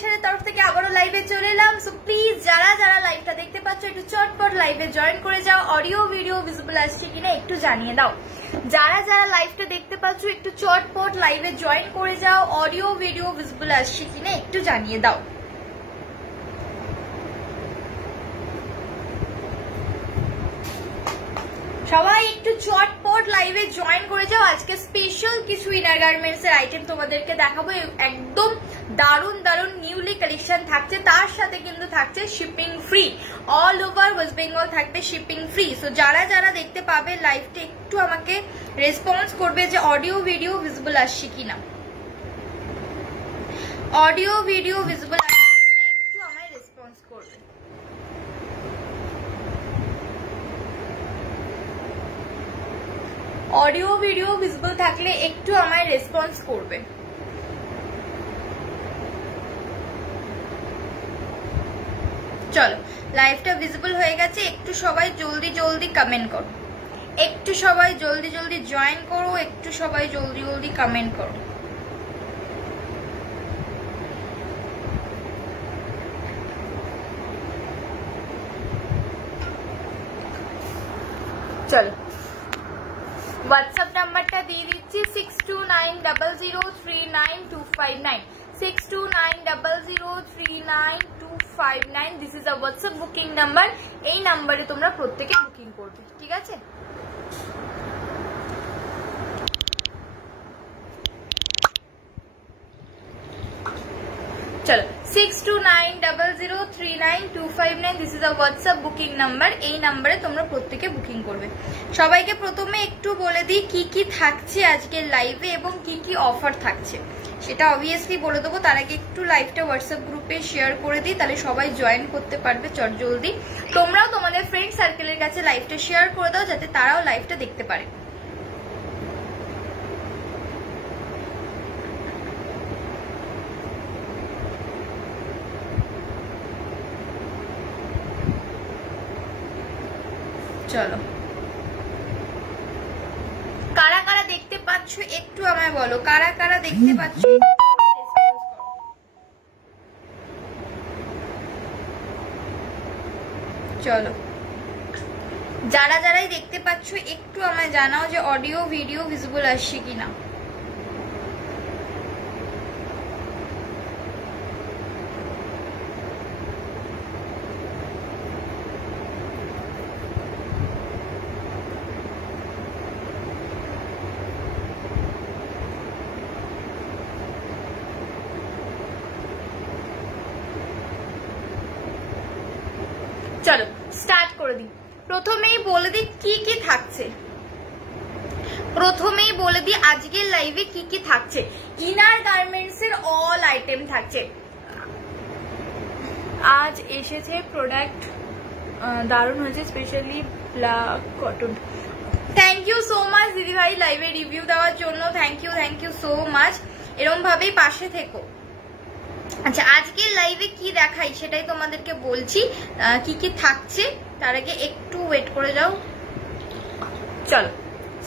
কালেকশনের তরফ থেকে আবারও লাইভে চলে এলাম। সো প্লিজ যারা যারা লাইভটা দেখতে পাচ্ছ একটু চটপট লাইভে জয়েন করে যাও। অডিও ভিডিও ভিজিবল আসছে কিনা একটু জানিয়ে দাও। যারা যারা লাইভটা দেখতে পাচ্ছ একটু চটপট লাইভে জয়েন করে যাও। অডিও ভিডিও ভিজিবল আসছে কিনা একটু জানিয়ে দাও। সবাই একটু চটপট লাইভে জয়েন করে যাও। আজকে স্পেশাল কিছু ইনার গার্মেন্টস এর আইটেম তোমাদেরকে দেখাবো। একদম দারুন দারুন নিউলি কালেকশন থাকছে, তার সাথে কিন্তু থাকছে shipping free. All over West Bengal থাকবে শিপিং ফ্রি। সো যারা যারা দেখতে পাবে লাইভটা একটু আমাকে রেসপন্স করবে যে অডিও ভিডিও ভিজিবল আসছে কিনা। অডিও ভিডিও ভিজিবল আসছে কিনা একটু আমায় রেসপন্স করবে। অডিও ভিডিও ভিজিবল থাকলে একটু আমায় রেসপন্স করবে। চলো লাইভটা ভিজিবল হয়ে গেছে, একটু সবাই জলদি জলদি কমেন্ট করো, একটু সবাই জলদি জলদি জয়েন করো, একটু সবাই জলদি জলদি কমেন্ট করো। চলো হোয়াটসঅ্যাপ নাম্বারটা দিয়ে দিচ্ছি 6290039259 6290039259। This is a WhatsApp booking number. এই নাম্বারে তোমরা প্রত্যেকে বুকিং করবে, ঠিক আছে? চলো 6290039259। This is a WhatsApp booking number. এই নাম্বারে তোমরা প্রত্যেকে বুকিং করবে। সবাইকে প্রথমে একটু বলে দিই কি কি থাকছে আজকের লাইভে এবং কি কি অফার থাকছে সেটা অবভিয়াসলি বলে দেবো। তার আগে একটু লাইভটা হোয়াটসঅ্যাপ গ্রুপে শেয়ার করে দিই, তাহলে সবাই জয়েন করতে পারবে চট জলদি। তোমরাও তোমাদের ফ্রেন্ড সার্কেলের কাছে লাইভটা শেয়ার করে দাও যাতে তারাও লাইভটা দেখতে পারে। চলো কারা কারা দেখতে পাচ্ছ একটু আমায় বলো, কারা কারা দেখতে পাচ্ছ। চলো যারা যারাই দেখতে পাচ্ছ একটু আমায় জানাও যে অডিও ভিডিও ভিজিবল আসছে কিনা। চলো স্টার্ট করে দিই। প্রথমেই বলে দিই কি কি থাকছে, প্রথমেই বলে দিই আজকের লাইভে কি কি থাকছে। ইনার গার্মেন্টস এর অল আইটেম থাকছে। আজ এসেছে প্রোডাক্ট দারুণ হয়েছে, specially black cotton. Thank you so much দিদি ভাই লাইভে রিভিউ দেওয়ার জন্য। Thank you so much. এরকম ভাবেই পাশে থেকো। আচ্ছা আজকের লাইভে কি দেখাই সেটাই তোমাদেরকে বলছি, কি কি থাকছে। তার আগে একটু ওয়েট করে যাও। চলো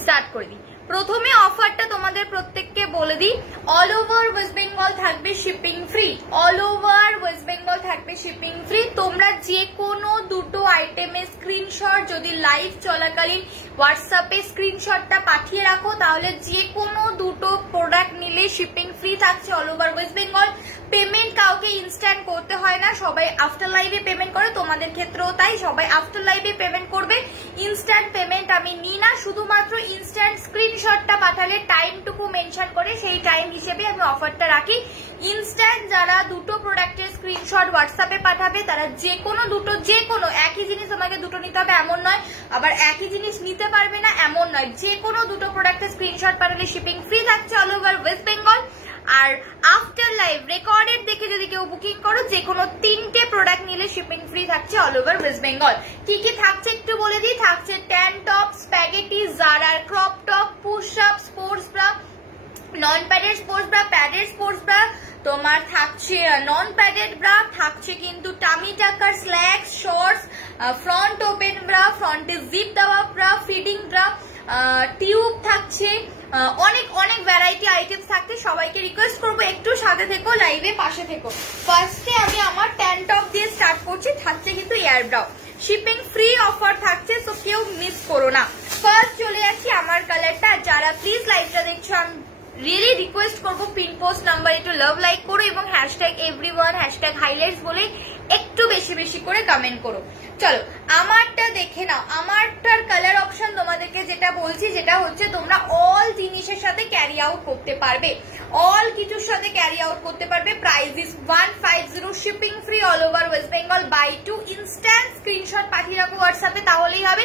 স্টার্ট করে দিই। প্রথমে অফারটা তোমাদের প্রত্যেককে বলে দিই। অল ওভার ওয়েস্ট বেঙ্গল থাকবে shipping free. All over West Bengal থাকবে শিপিং ফ্রি। তোমরা যে কোনো দুটো আইটেমের স্ক্রিনশট যদি লাইভ চলাকালীন হোয়াটসঅ্যাপে স্ক্রিনশটটা পাঠিয়ে রাখো, তাহলে যে কোনো দুটো প্রোডাক্ট নিলে শিপিং ফ্রি থাকছে all over West Bengal. Payment কাউকে ইনস্ট্যান্ট করতে হয় না, সবাই আফটার লাইভে পেমেন্ট করে। তোমাদের ক্ষেত্রেও তাই, সবাই আফটার লাইভে পেমেন্ট করবে। ইনস্ট্যান্ট পেমেন্ট আমি নিই না, শুধুমাত্র ইনস্ট্যান্ট স্ক্রিনশটটা পাঠালে টাইমটুকু মেনশন করে সেই টাইম হিসেবে আমি অফারটা রাখি। ইনস্ট্যান্ট যারা দুটো প্রোডাক্টের স্ক্রিনশট হোয়াটসঅ্যাপে পাঠাবে তারা যে কোনো দুটো, যে কোনো একই জিনিস আমাকে দুটো নিতে হবে এমন নয়, আবার একই জিনিস নিতে পারবে না এমন নয়। যে কোনো দুটো প্রোডাক্টের স্ক্রিনশট পাঠালে শিপিং ফ্রি থাকছে অল ওভার ওয়েস্ট বেঙ্গল। আর আফটার লাইভ রেকর্ডেড দেখে যদি কেউ বুকিং করো, যে কোনো তিনটে প্রোডাক্ট নিলে শিপিং ফ্রি থাকছে অল ওভার ওয়েস্ট বেঙ্গল। কি কি থাকছে একটু বলে দিই। থাকছে ট্যান টপ, স্প্যাগেটি, জারার crop top, push up, sports bra, non padded sports bra, padded sports bra, তোমার থাকছে নন প্যাডেড ব্রা, থাকছে কিন্তু tummy tucker, slacks, shorts, front open bra, ফ্রন্টে জিপ দেওয়া ব্রা, ফিডিং ব্রা, টিউব থাকছে, অনেক অনেক ভ্যারাইটি আইটেমস থাকতে সবাইকে রিকোয়েস্ট করবো একটু সাথে থেকো, লাইভে পাশে থেকো। ফার্স্টে আমি আমার ট্যান টপ দিয়ে স্টার্ট করছি, থাকছে কিন্তু air brow, shipping free offer থাকছে, তো কেউ মিস করো না। ফার্স্ট চলে যাচ্ছি আমার কালারটা। যারা প্লিজ লাইভটা দেখছো আমি রিয়েলি রিকোয়েস্ট করবো পিন পোস্ট নাম্বার একটু লাভ লাইক করো এবং হ্যাশট্যাগ এভরিওয়ান হ্যাশট্যাগ হাইলাইটস বলে একটু বেশি বেশি করে কমেন্ট করো। চলো আমারটা দেখে নাও। আমারটার কালার অপশন তোমাদেরকে যেটা বলছি যেটা হচ্ছে তোমরা অল জিনিসের সাথে ক্যারি আউট করতে পারবে, অল কিছুর সাথে ক্যারি আউট করতে পারবে। Price is 150, shipping free all over West Bengal. Buy 2 instant screenshot পাঠিয়ে রাখো হোয়াটসঅ্যাপে, তাহলেই হবে।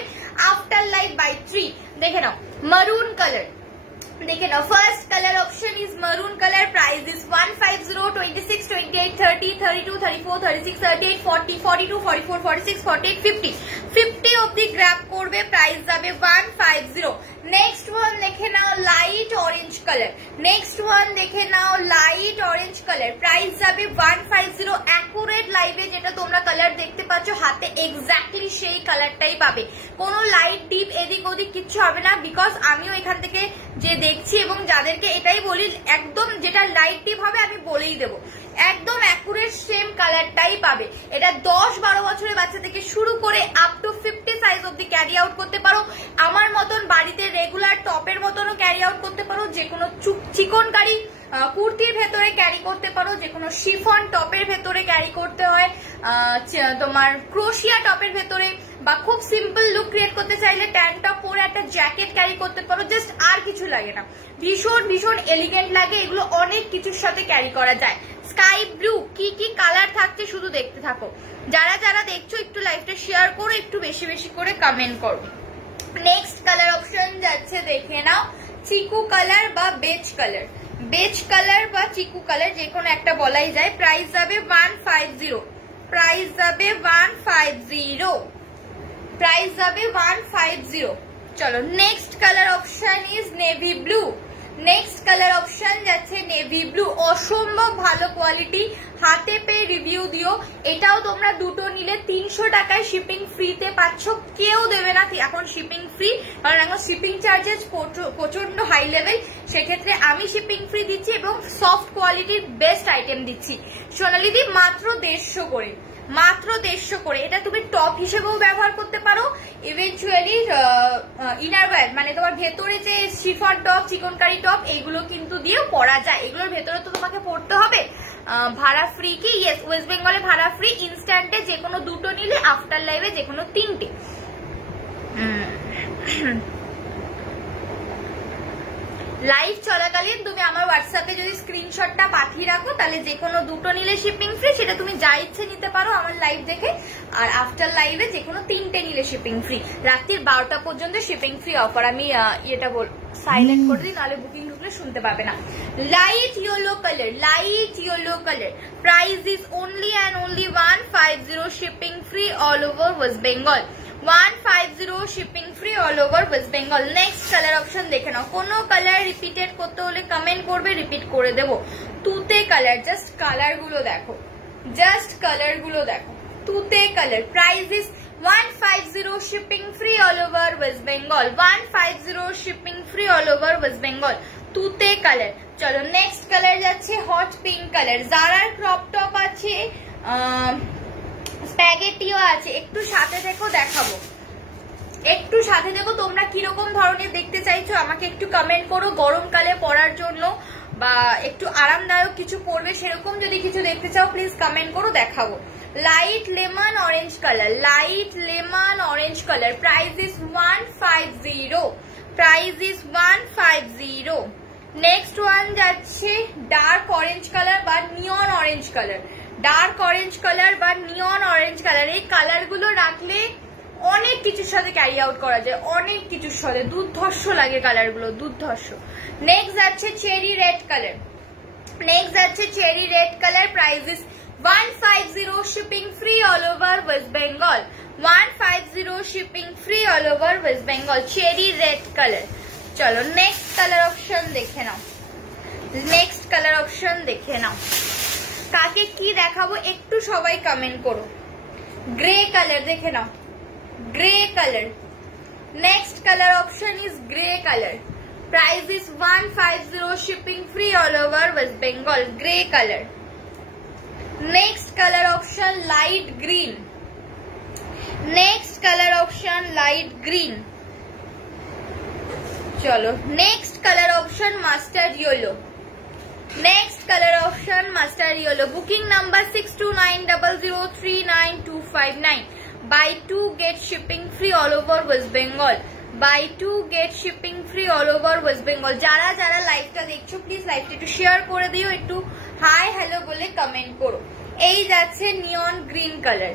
আফটার লাইভ বাই 3 দেখে নাও। মারুন কালার দেখে নাও। First colour option is maroon colour. Price is 150, 26, 28, 30, 32, 34, 36, 38, 40, 42, 44, 46, 48, 50 50 অব্দি গ্র্যাব করবে, প্রাইস যাবে 150। নেক্সট ওয়ান দেখে নাও light orange colour. Next one দেখে নাও লাইট অরেঞ্জ কালার। প্রাইস যাবে 150। অ্যাকুরেট লাইভে যেটা তোমরা কালার দেখতে পাচ্ছ হাতে এক্স্যাক্টলি সেই কালারটাই পাবে, কোনো লাইট ডিপ এদিক ওদিক কিচ্ছু হবে না। বিকজ আমিও এখান থেকে যে দেখছি এবং যাদেরকে এটাই বলি একদম যেটা লাইট ডিপ হবে আমি বলেই দেবো, একদম অ্যাকুরেট সেম কালারটাই পাবে। এটা 10-12 বছরের বাচ্চা থেকে শুরু করে আপ টু 50 সাইজ অব্দি ক্যারি আউট করতে পারো। আমার মতন বাড়িতে রেগুলার টপের মতনও ক্যারি আউট করতে পারো, যে কোনো চিকনকারি কুর্তির ভেতরে ক্যারি করতে পারো, যে কোনো শিফন টপের ভেতরে ক্যারি করতে হয়, তোমার ক্রোশিয়া টপের ভেতরে, বা খুব সিম্পল লুক ক্রিয়েট করতে চাইলে ট্যান টপ পরে একটা জ্যাকেট ক্যারি করতে পারো, জাস্ট আর কিছু লাগে না, ভীষণ ভীষণ এলিগেন্ট লাগে। এগুলো অনেক কিছুর সাথে ক্যারি করা যায়। স্কাই ব্লু কি কি কালার থাকছে শুধু দেখতে থাকো। যারা যারা দেখছো একটু লাইভটা শেয়ার করো, একটু বেশি বেশি করে কমেন্ট করো। নেক্সট কালার অপশন যাচ্ছে দেখে নাও চিকু কালার বা বেজ কালার। বেজ কালার বা চিকু কালার যে কোনো একটা বলাই যায়। প্রাইস যাবে 150। প্রাইস যাবে 150। প্রাইস যাবে 150। চলো next colour option is navy blue. Next colour option যাচ্ছে নেভি ব্লু। অসম্ভব ভালো কোয়ালিটি, হাতে পেয়ে রিভিউ দিও। এটাও তোমরা দুটো নিলে 300 টাকায় শিপিং ফ্রিতে পাচ্ছ, কেউ দেবে না এখন শিপিং ফ্রি, কারণ এখন শিপিং চার্জেস প্রচন্ড হাই লেভেল, সেক্ষেত্রে আমি শিপিং ফ্রি দিচ্ছি এবং সফট কোয়ালিটির বেস্ট আইটেম দিচ্ছি। সোনালিদি মাত্র 150 করে, মাত্র 150 করে। এটা তুমি টপ হিসেবেও ব্যবহার করতে পারো, ইভেনচুয়ালি ইনারওয়্যার মানে তোমার ভেতরে যে শিফন টপ চিকনকারি টপ এইগুলো কিন্তু দিয়েও পরা যায়। এগুলোর ভেতরে তো তোমাকে পড়তে হবে ভাড়া ফ্রি কি? ইয়েস, ওয়েস্ট বেঙ্গলে ভাড়া ফ্রি। ইনস্ট্যান্টে যে কোনো দুটো নিলে, আফটার লাইভে যে কোনো 3টে। লাইভ চলাকালীন তুমি আমার হোয়াটসঅ্যাপে যদি স্ক্রিনশটটা পাঠিয়ে রাখো তাহলে যে কোনো দুটো নিলে শিপিং ফ্রি, সেটা তুমি যা ইচ্ছে নিতে পারো আমার লাইভ দেখে। আর আফটার লাইভে যে কোনো 3টে নিলে শিপিং ফ্রি। রাত্রির 12টা পর্যন্ত শিপিং ফ্রি অফার। আমি এটা বল সাইলেন্ট করে দিই, নাহলে বুকিং ঢুকলে শুনতে পাবে না। Light yellow colour. Light yellow colour. Price is only and only 150, shipping free all over West Bengal. 150 shipping free all over West Bengal. Next colour option দেখে নাও। কোনো কালার রিপিটেড করতে হলে কমেন্ট করবে, রিপিট করে দেবো। তুতে কালার। জাস্ট কালার গুলো দেখো, জাস্ট কালার গুলো দেখো, তুতে colour. Price is 150, shipping free all over West Bengal. 150 shipping free all over West Bengal. তুতে কালার। চলো নেক্সট কালার যাচ্ছে হট পিঙ্ক কালার। জারার ক্রপ টপ আছে, স্প্যাগেটিও আছে। একটু সাথে দেখো, দেখাবো। একটু সাথে দেখো তোমরা কিরকম ধরনের দেখতে চাইছো আমাকে একটু কমেন্ট করো। গরমকালে পরার জন্য বা একটু আরামদায়ক কিছু পরবে সেরকম যদি কিছু দেখতে চাও প্লিজ কমেন্ট করো, দেখাবো। Light lemon orange colour. Light lemon orange colour. Price is 150। Price is 150। Next one যাচ্ছে ডার্ক অরেঞ্জ কালার বা neon orange colour. Dark orange colour বা নিয়ন অরেঞ্জ কালার। এই কালার গুলো রাখলে অনেক কিছুর সাথে ক্যারি আউট করা যায়, অনেক কিছুর সাথে। দুর্ধর্ষ লাগে কালার গুলো, দুর্ধর্ষ। নেক্সট যাচ্ছে চেরি রেড কালার। নেক্সট যাচ্ছে cherry red colour. Price is 150, shipping free all over West Bengal. 150 shipping free all over West Bengal. Cherry red colour. চলো নেক্সট কালার অপশন দেখে নাও। নেক্সট কালার অপশন দেখে নাও। কাকে কি দেখাবো একটু সবাই কমেন্ট করো। গ্রে কালার দেখে নাও, grey colour. Next colour option is grey colour. Price is 150, shipping free all over West Bengal. Grey color. Next color option light green. Next color option light green. Chalo. Next color option mustard yellow. Next color option mustard yellow. Booking number 6290039259. Buy 2 get shipping free all over West Bengal. Buy 2 get shipping free all over West Bengal. যারা যারা লাইভটা দেখছো please লাইভটা একটু share করে দিও, একটু hi hello বলে কমেন্ট করো। এই যাচ্ছে নিয়ন গ্রিন কালার,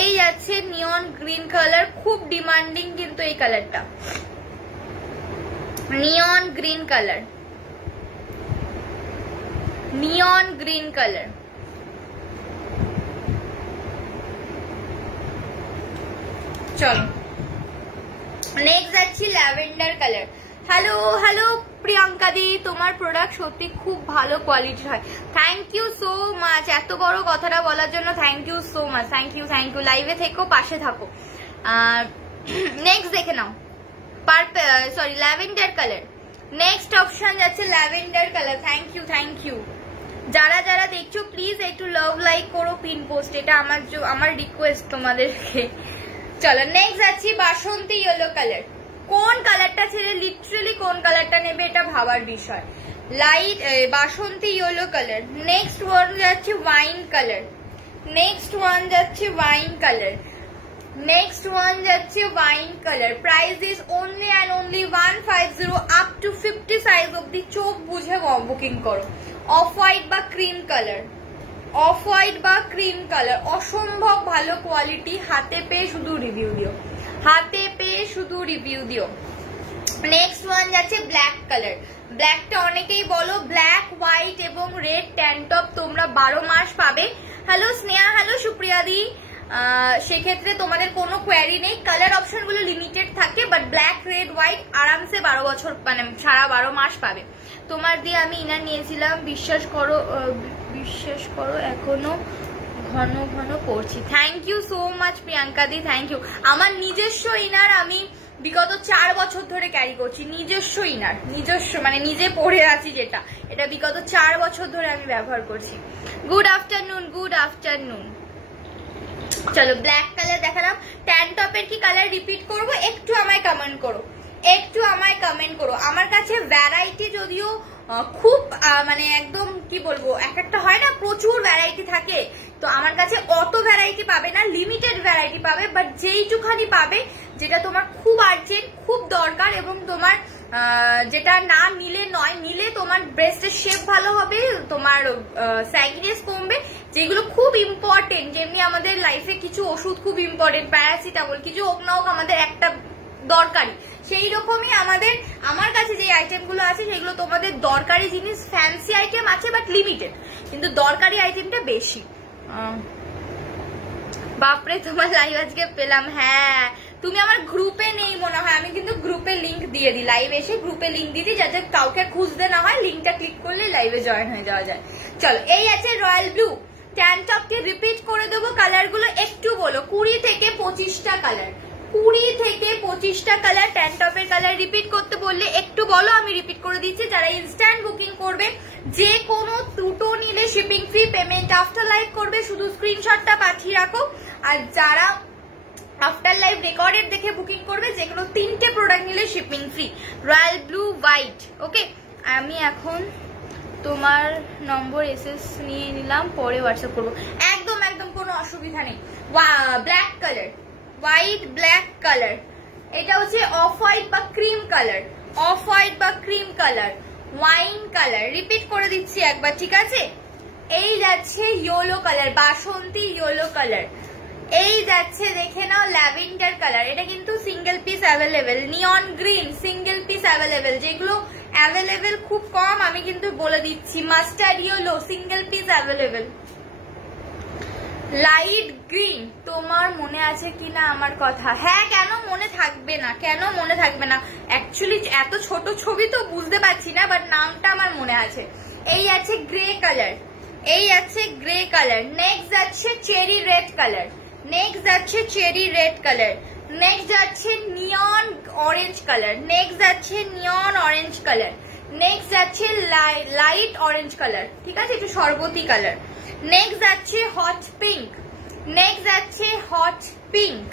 এই যাচ্ছে নিয়ন গ্রিন কালার, খুব ডিমান্ডিং কিন্তু এই কালারটা, neon green colour, neon green colour. চলো নেক্সট যাচ্ছি lavender colour. Hello hello Priyanka দি, তোমার প্রোডাক্ট সত্যি খুব ভালো কোয়ালিটির হয়। থ্যাংক ইউ সো মাচ, এত বড় কথাটা বলার জন্য thank you so much. Thank you thank you. লাইভে থেকো, পাশে থাকো। নেক্সট দেখে নাও, sorry lavender colour. Next option যাচ্ছে lavender colour. Thank you thank you. যারা যারা দেখছো প্লিজ একটু লাভ লাইক করো, পিন পোস্ট, এটা আমার রিকোয়েস্ট তোমাদেরকে। চলো নেক্সট যাচ্ছি বাসন্তী ইয়েলো কালার। কোন কালারটা ছেড়ে লিটারালি কোন কালারটা নেবে এটা ভাবার বিষয়। লাইট বাসন্তী ইয়েলো কালার। নেক্সট ওয়ান যাচ্ছে ওয়াইন কালার। নেক্সট ওয়ান যাচ্ছে ওয়াইন কালার। নেক্সট ওয়ান যাচ্ছে wine colour. Price is only and only 150 up to 50 size অব্দি। চোখ বুঝে বুকিং করো। অফ হোয়াইট বা ক্রিম কালার, অফ হোয়াইট বা ক্রিম কালার, অসম্ভব ভালো কোয়ালিটি। হাতে পেয়ে শুধু রিভিউ দিও, হাতে পেয়ে শুধু রিভিউ দিও। নেক্সট ওয়ান যাচ্ছে ব্ল্যাক কালার। ব্ল্যাকটা অনেকেই বলো, ব্ল্যাক হোয়াইট এবং রেড ট্যান টপ তোমরা 12 মাস পাবে। হ্যালো স্নেহা, হ্যালো সুপ্রিয়া দি। সেক্ষেত্রে তোমাদের কোনো কোয়ারি নেই, কালার অপশন গুলো লিমিটেড থাকে, বাট ব্ল্যাক রেড হোয়াইট আরামসে 12 বছর মানে সারা 12 মাস পাবে। তোমার দিয়ে আমি ইনার নিয়েছিলাম, বিশ্বাস করো বিশ্বাস করো এখনো ঘন ঘন পড়ছি। Thank you so much Priyanka দি, থ্যাংক ইউ। আমার নিজস্ব ইনার আমি বিগত 4 বছর ধরে ক্যারি করছি, নিজস্ব ইনার, নিজস্ব মানে নিজে পরে আছি যেটা, এটা বিগত 4 বছর ধরে আমি ব্যবহার করছি। Good afternoon, good afternoon. চলো ব্ল্যাক কালার দেখালাম। ট্যান টপের কি কালার রিপিট করবো একটু আমায় কমেন্ট করো, একটু আমায় কমেন্ট করো। আমার কাছে ভ্যারাইটি যদিও খুব মানে একদম কি বলবো, এক একটা হয় না প্রচুর ভ্যারাইটি থাকে, তো আমার কাছে অত ভ্যারাইটি পাবে না, লিমিটেড ভ্যারাইটি পাবে, বাট যেইটুখানি পাবে যেটা তোমার খুব আর্জেন্ট, খুব দরকার এবং তোমার যেটা না নিলে নয়, নিলে তোমার ব্রেস্টের শেপ ভালো হবে, তোমার স্যাগিনেস কমবে, যেগুলো খুব ইম্পর্টেন্ট। যেমনি আমাদের লাইফে কিছু ওষুধ খুব ইম্পর্টেন্ট, প্যারাসিটামল, কিছু হোক না হোক আমাদের একটা দরকারি, সেই রকমই আমার কাছে যে আইটেমগুলো আছে সেগুলো তোমাদের দরকারি জিনিস। ফ্যান্সি আইটেম আছে বাট লিমিটেড, কিন্তু দরকারি আইটেমটা বেশি। বাপরে তোমার লাইভ আজকে পেলাম। হ্যাঁ তুমি আমার গ্রুপে নেই মনে হয়, আমি কিন্তু গ্রুপে লিঙ্ক দিয়ে দিই, লাইভ এসে গ্রুপে লিঙ্ক দিয়ে দিই, যাতে কাউকে খুঁজতে না হয়, লিঙ্কটা ক্লিক করলে লাইভে জয়েন হয়ে যাওয়া যায়। চলো এই আছে রয়্যাল ব্লু। ট্যান টপকে রিপিট করে দেবো, কালারগুলো একটু বলো। 20 থেকে 25টা কালার, 20 থেকে 25টা কালার। ট্যান টপের কালার রিপিট করতে বললে একটু বলো, আমি রিপিট করে দিচ্ছি। যারা ইনস্ট্যান্ট বুকিং করবে, যে কোনো দুটো নিলে shipping free, payment after live করবে, শুধু স্ক্রিনশটটা পাঠিয়ে রাখো। আর যারা আফটার লাইভ রেকর্ডেড দেখে বুকিং করবে, যে কোনো 3টে প্রোডাক্ট নিলে shipping free. Royal blue white. Okay আমি এখন তোমার নম্বর এসএস নিয়ে নিলাম, পরে হোয়াটসঅ্যাপ করবো। একদম একদম কোনো অসুবিধা নেই। Black colour, white black colour, এটা হচ্ছে অফ হোয়াইট বা ক্রিম কালার, অফ হোয়াইট বা cream colour, wine colour. Repeat করে দিচ্ছি একবার, ঠিক আছে? এই যাচ্ছে ইয়েলো কালার, বাসন্তী ইয়েলো কালার। এই যাচ্ছে দেখে নাও ল্যাভেন্ডার কালার, এটা কিন্তু সিঙ্গেল পিস অ্যাভেলেবেল। নিয়ন গ্রিন সিঙ্গেল পিস অ্যাভেলেবেল, যেগুলো অ্যাভেলেবেল খুব কম আমি কিন্তু বলে দিচ্ছি। Mustard yellow single piece available. Light green, তোমার মনে আছে কিনা আমার কথা? হ্যাঁ কেন মনে থাকবে না, কেন মনে থাকবে না? অ্যাকচুয়ালি এত ছোট ছবি তো বুঝতে পারছি না, বাট নামটা আমার মনে আছে। এই আছে গ্রে কালার, এই আছে গ্রে কালার। নেক্সট যাচ্ছে চেরি রেড কালার, নেক্সট যাচ্ছে চেরি রেড কালার। নেক্সট যাচ্ছে নিয়ন অরেঞ্জ কালার, নেক্সট যাচ্ছে নিয়ন অরেঞ্জ কালার, নেক্সট যাচ্ছে লাইট অরেঞ্জ কালার, ঠিক আছে, একটু শরবতি কালার। নেক্সট যাচ্ছে হট পিঙ্ক, নেক্সট যাচ্ছে হট পিঙ্ক,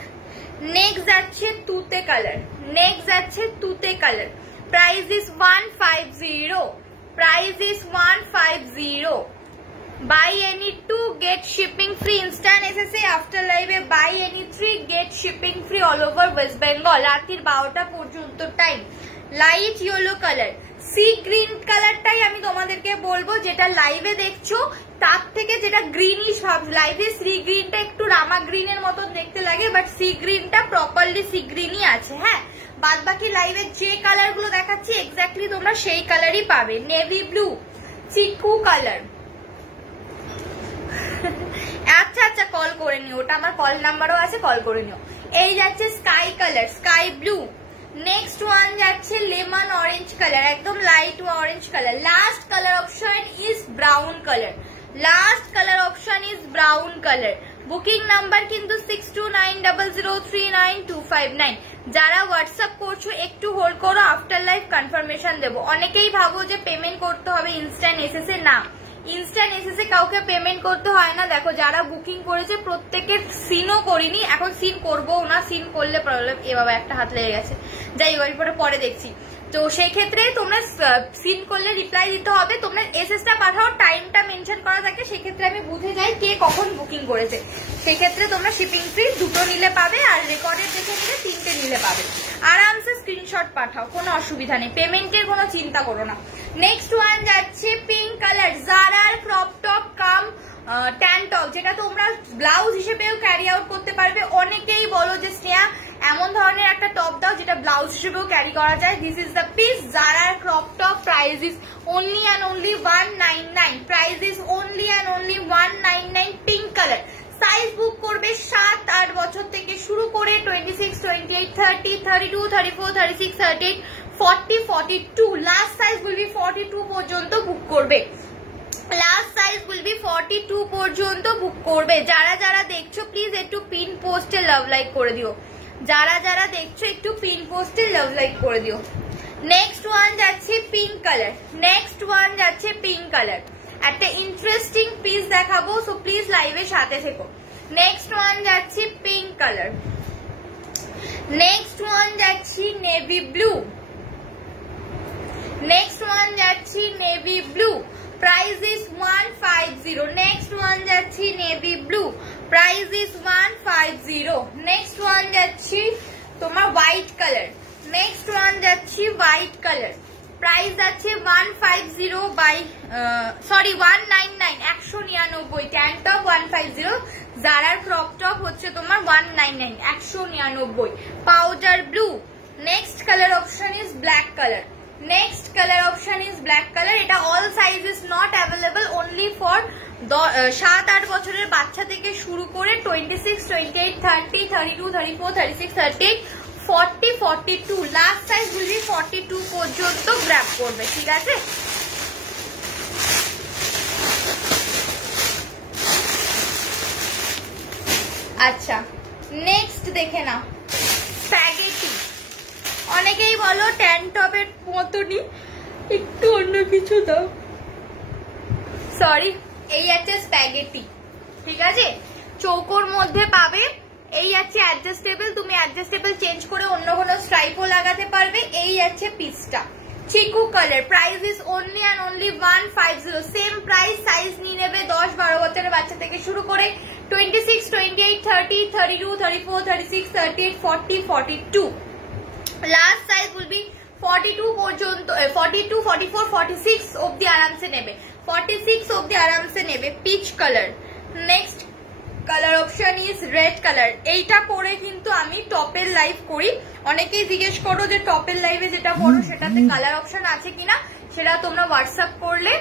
নেক্সট যাচ্ছে তুতে কালার, নেক্সট যাচ্ছে তুতে colour. Price is 150, price is 150। Buy any 2 get shipping free, instant SSA after live A buy any 3 get shipping free all over West Bengal। রাতের 12টা পর্যন্ত time. Light yellow colour, sea green কালারটাই আমি তোমাদেরকে বলবো, যেটা লাইভে দেখছো তার থেকে যেটা গ্রিনিশ ভাব, লাইভে সি গ্রিনটা একটু রামা গ্রিনের মতন দেখতে লাগে, বাট সি গ্রিনটা প্রপারলি সি গ্রিনই আছে। হ্যাঁ, বাদ বাকি লাইভে যে কালার গুলো দেখাচ্ছি এক্স্যাক্টলি তোমরা সেই কালারই পাবে। নেভি ব্লু, চিকু কালার। আচ্ছা আচ্ছা, কল করে নিও, ওটা আমার কল নাম্বারও আছে, কল করে নিও। এই যাচ্ছে sky colour, sky blue. Next one যাচ্ছে লেমন অরেঞ্জ কালার, একদম light orange colour. Last colour option is brown colour, last colour option is brown colour. Booking number কিন্তু 6290039259। যারা হোয়াটসঅ্যাপ করছো একটু হোল্ড করো, আফটার লাইভ কনফার্মেশন দেবো। অনেকেই ভাবো যে পেমেন্ট করতে হবে ইনস্ট্যান্ট এসএসএ, না, ইনস্ট্যান্ট এসএসএ কাউকে পেমেন্ট করতে হয় না। দেখো যারা বুকিং করেছে প্রত্যেকের সিনও করিনি, এখন সিন করবো না, সিন করলে প্রবলেম। এ বাবা একটা হাত লেগে গেছে, যাই হোক পরে দেখছি। তো সেই ক্ষেত্রে তোমরা সিন করলে রিপ্লাই দিতে হবে, তোমরা এসএসটা পাঠাও, টাইমটা মেনশন করা থাকে, সেক্ষেত্রে আমি বুঝে যাই কে কখন বুকিং করেছে। সেই ক্ষেত্রে তোমরা শিপিং ফ্রি 2টো নিলে পাবে, আর রেকর্ডের দেখে নিলে 3টে নিলে পাবে। আরামসে স্ক্রিনশট পাঠাও, কোনো অসুবিধা নেই, পেমেন্টের কোনো চিন্তা করো না। নেক্সট ওয়ান যাচ্ছে পিঙ্ক কালার, জারার ক্রপ টপ কাম ট্যান টপ, যেটা তোমরা ব্লাউজ হিসেবেও ক্যারি আউট করতে পারবে। অনেকেই বলো যে স্নেহা এমন ধরনের একটা টপ দাও যেটা ব্লাউজ হিসেবেও ক্যারি করা যায়। দিস ইজ দ্য পিস, জারার crop top. Price is only and only 199, price is only and only 199। Pink colour. Size book করবে 7-8 বছর থেকে শুরু করে 26, 28, 30, 32, 34, 36, 38, 40, 42। লাস্ট সাইজ উইল বি 42 পর্যন্ত বুক করবে, লাস্ট সাইজ উইল বি 42 পর্যন্ত বুক করবে। যারা যারা দেখছো প্লিজ একটু পিন পোস্টে লাভ লাইক করে দিও, যারা যারা দেখছো একটু পিন পোস্টে লাভ লাইক করে দিও। নেক্সট ওয়ান যাচ্ছে পিঙ্ক কালার, নেক্সট ওয়ান যাচ্ছে পিঙ্ক কালার। একটা ইন্টারেস্টিং পিস দেখাবো, সো প্লিজ লাইভের সাথে থেকো। নেক্সট ওয়ান যাচ্ছে পিঙ্ক কালার, নেক্সট ওয়ান যাচ্ছি নেভি ব্লু, নেক্সট ওয়ান যাচ্ছি navy blue. Price is 150। Next one যাচ্ছি navy blue, price is 150। Next one যাচ্ছি তোমার হোয়াইট কালার, নেক্সট ওয়ান যাচ্ছি হোয়াইট কালার। প্রাইস যাচ্ছে 150 by 199, 199। Tan top 150, Zarar crop top হচ্ছে তোমার 199, 199। Powder blue. Next colour option is black colour, next colour option is black colour. এটা all size is not available, only for 7-8 বছরের বাচ্চা থেকে শুরু করে 26, 28, 30, 32, 34, 36, 38, 40, 42। লাস্ট সাইজ উইল বি 42 পর্যন্ত grab করবে, ঠিক আছে। আচ্ছা, নেক্সট দেখে নাও স্প্যাগেটি। অনেকেই বলো ট্যান টপের মতনই একটু অন্য কিছু দাও, সরি, এই আছে স্প্যাগেটি, ঠিক আছে, চৌকোর মধ্যে পাবে। এই আছে অ্যাডজাস্টেবল, তুমি অ্যাডজাস্টেবল চেঞ্জ করে অন্য কোনো স্ট্রাইপও লাগাতে পারবে। এই আছে পিসটা, চিকু colour. Price is only and only 150। Same price, size নিয়ে নেবে 10-12 বছরের বাচ্চা থেকে শুরু করে 26, 28, 30, 32, 34, 36, 38, 40, 42। লাস্ট সাইজ উইল বি 42 পর্যন্ত, 42, 44, 46 অব্দি আরামসে নেবে, 46 অব্দি আরামসে নেবে। Peach colour. Next colour option is red colour. এইটা পরে কিন্তু আমি টপের লাইভ করি, অনেকেই জিজ্ঞেস করো যে টপের লাইভে যেটা পড়ো সেটাতে কালার অপশন আছে কিনা, সেটা তোমরা হোয়াটসঅ্যাপ করলে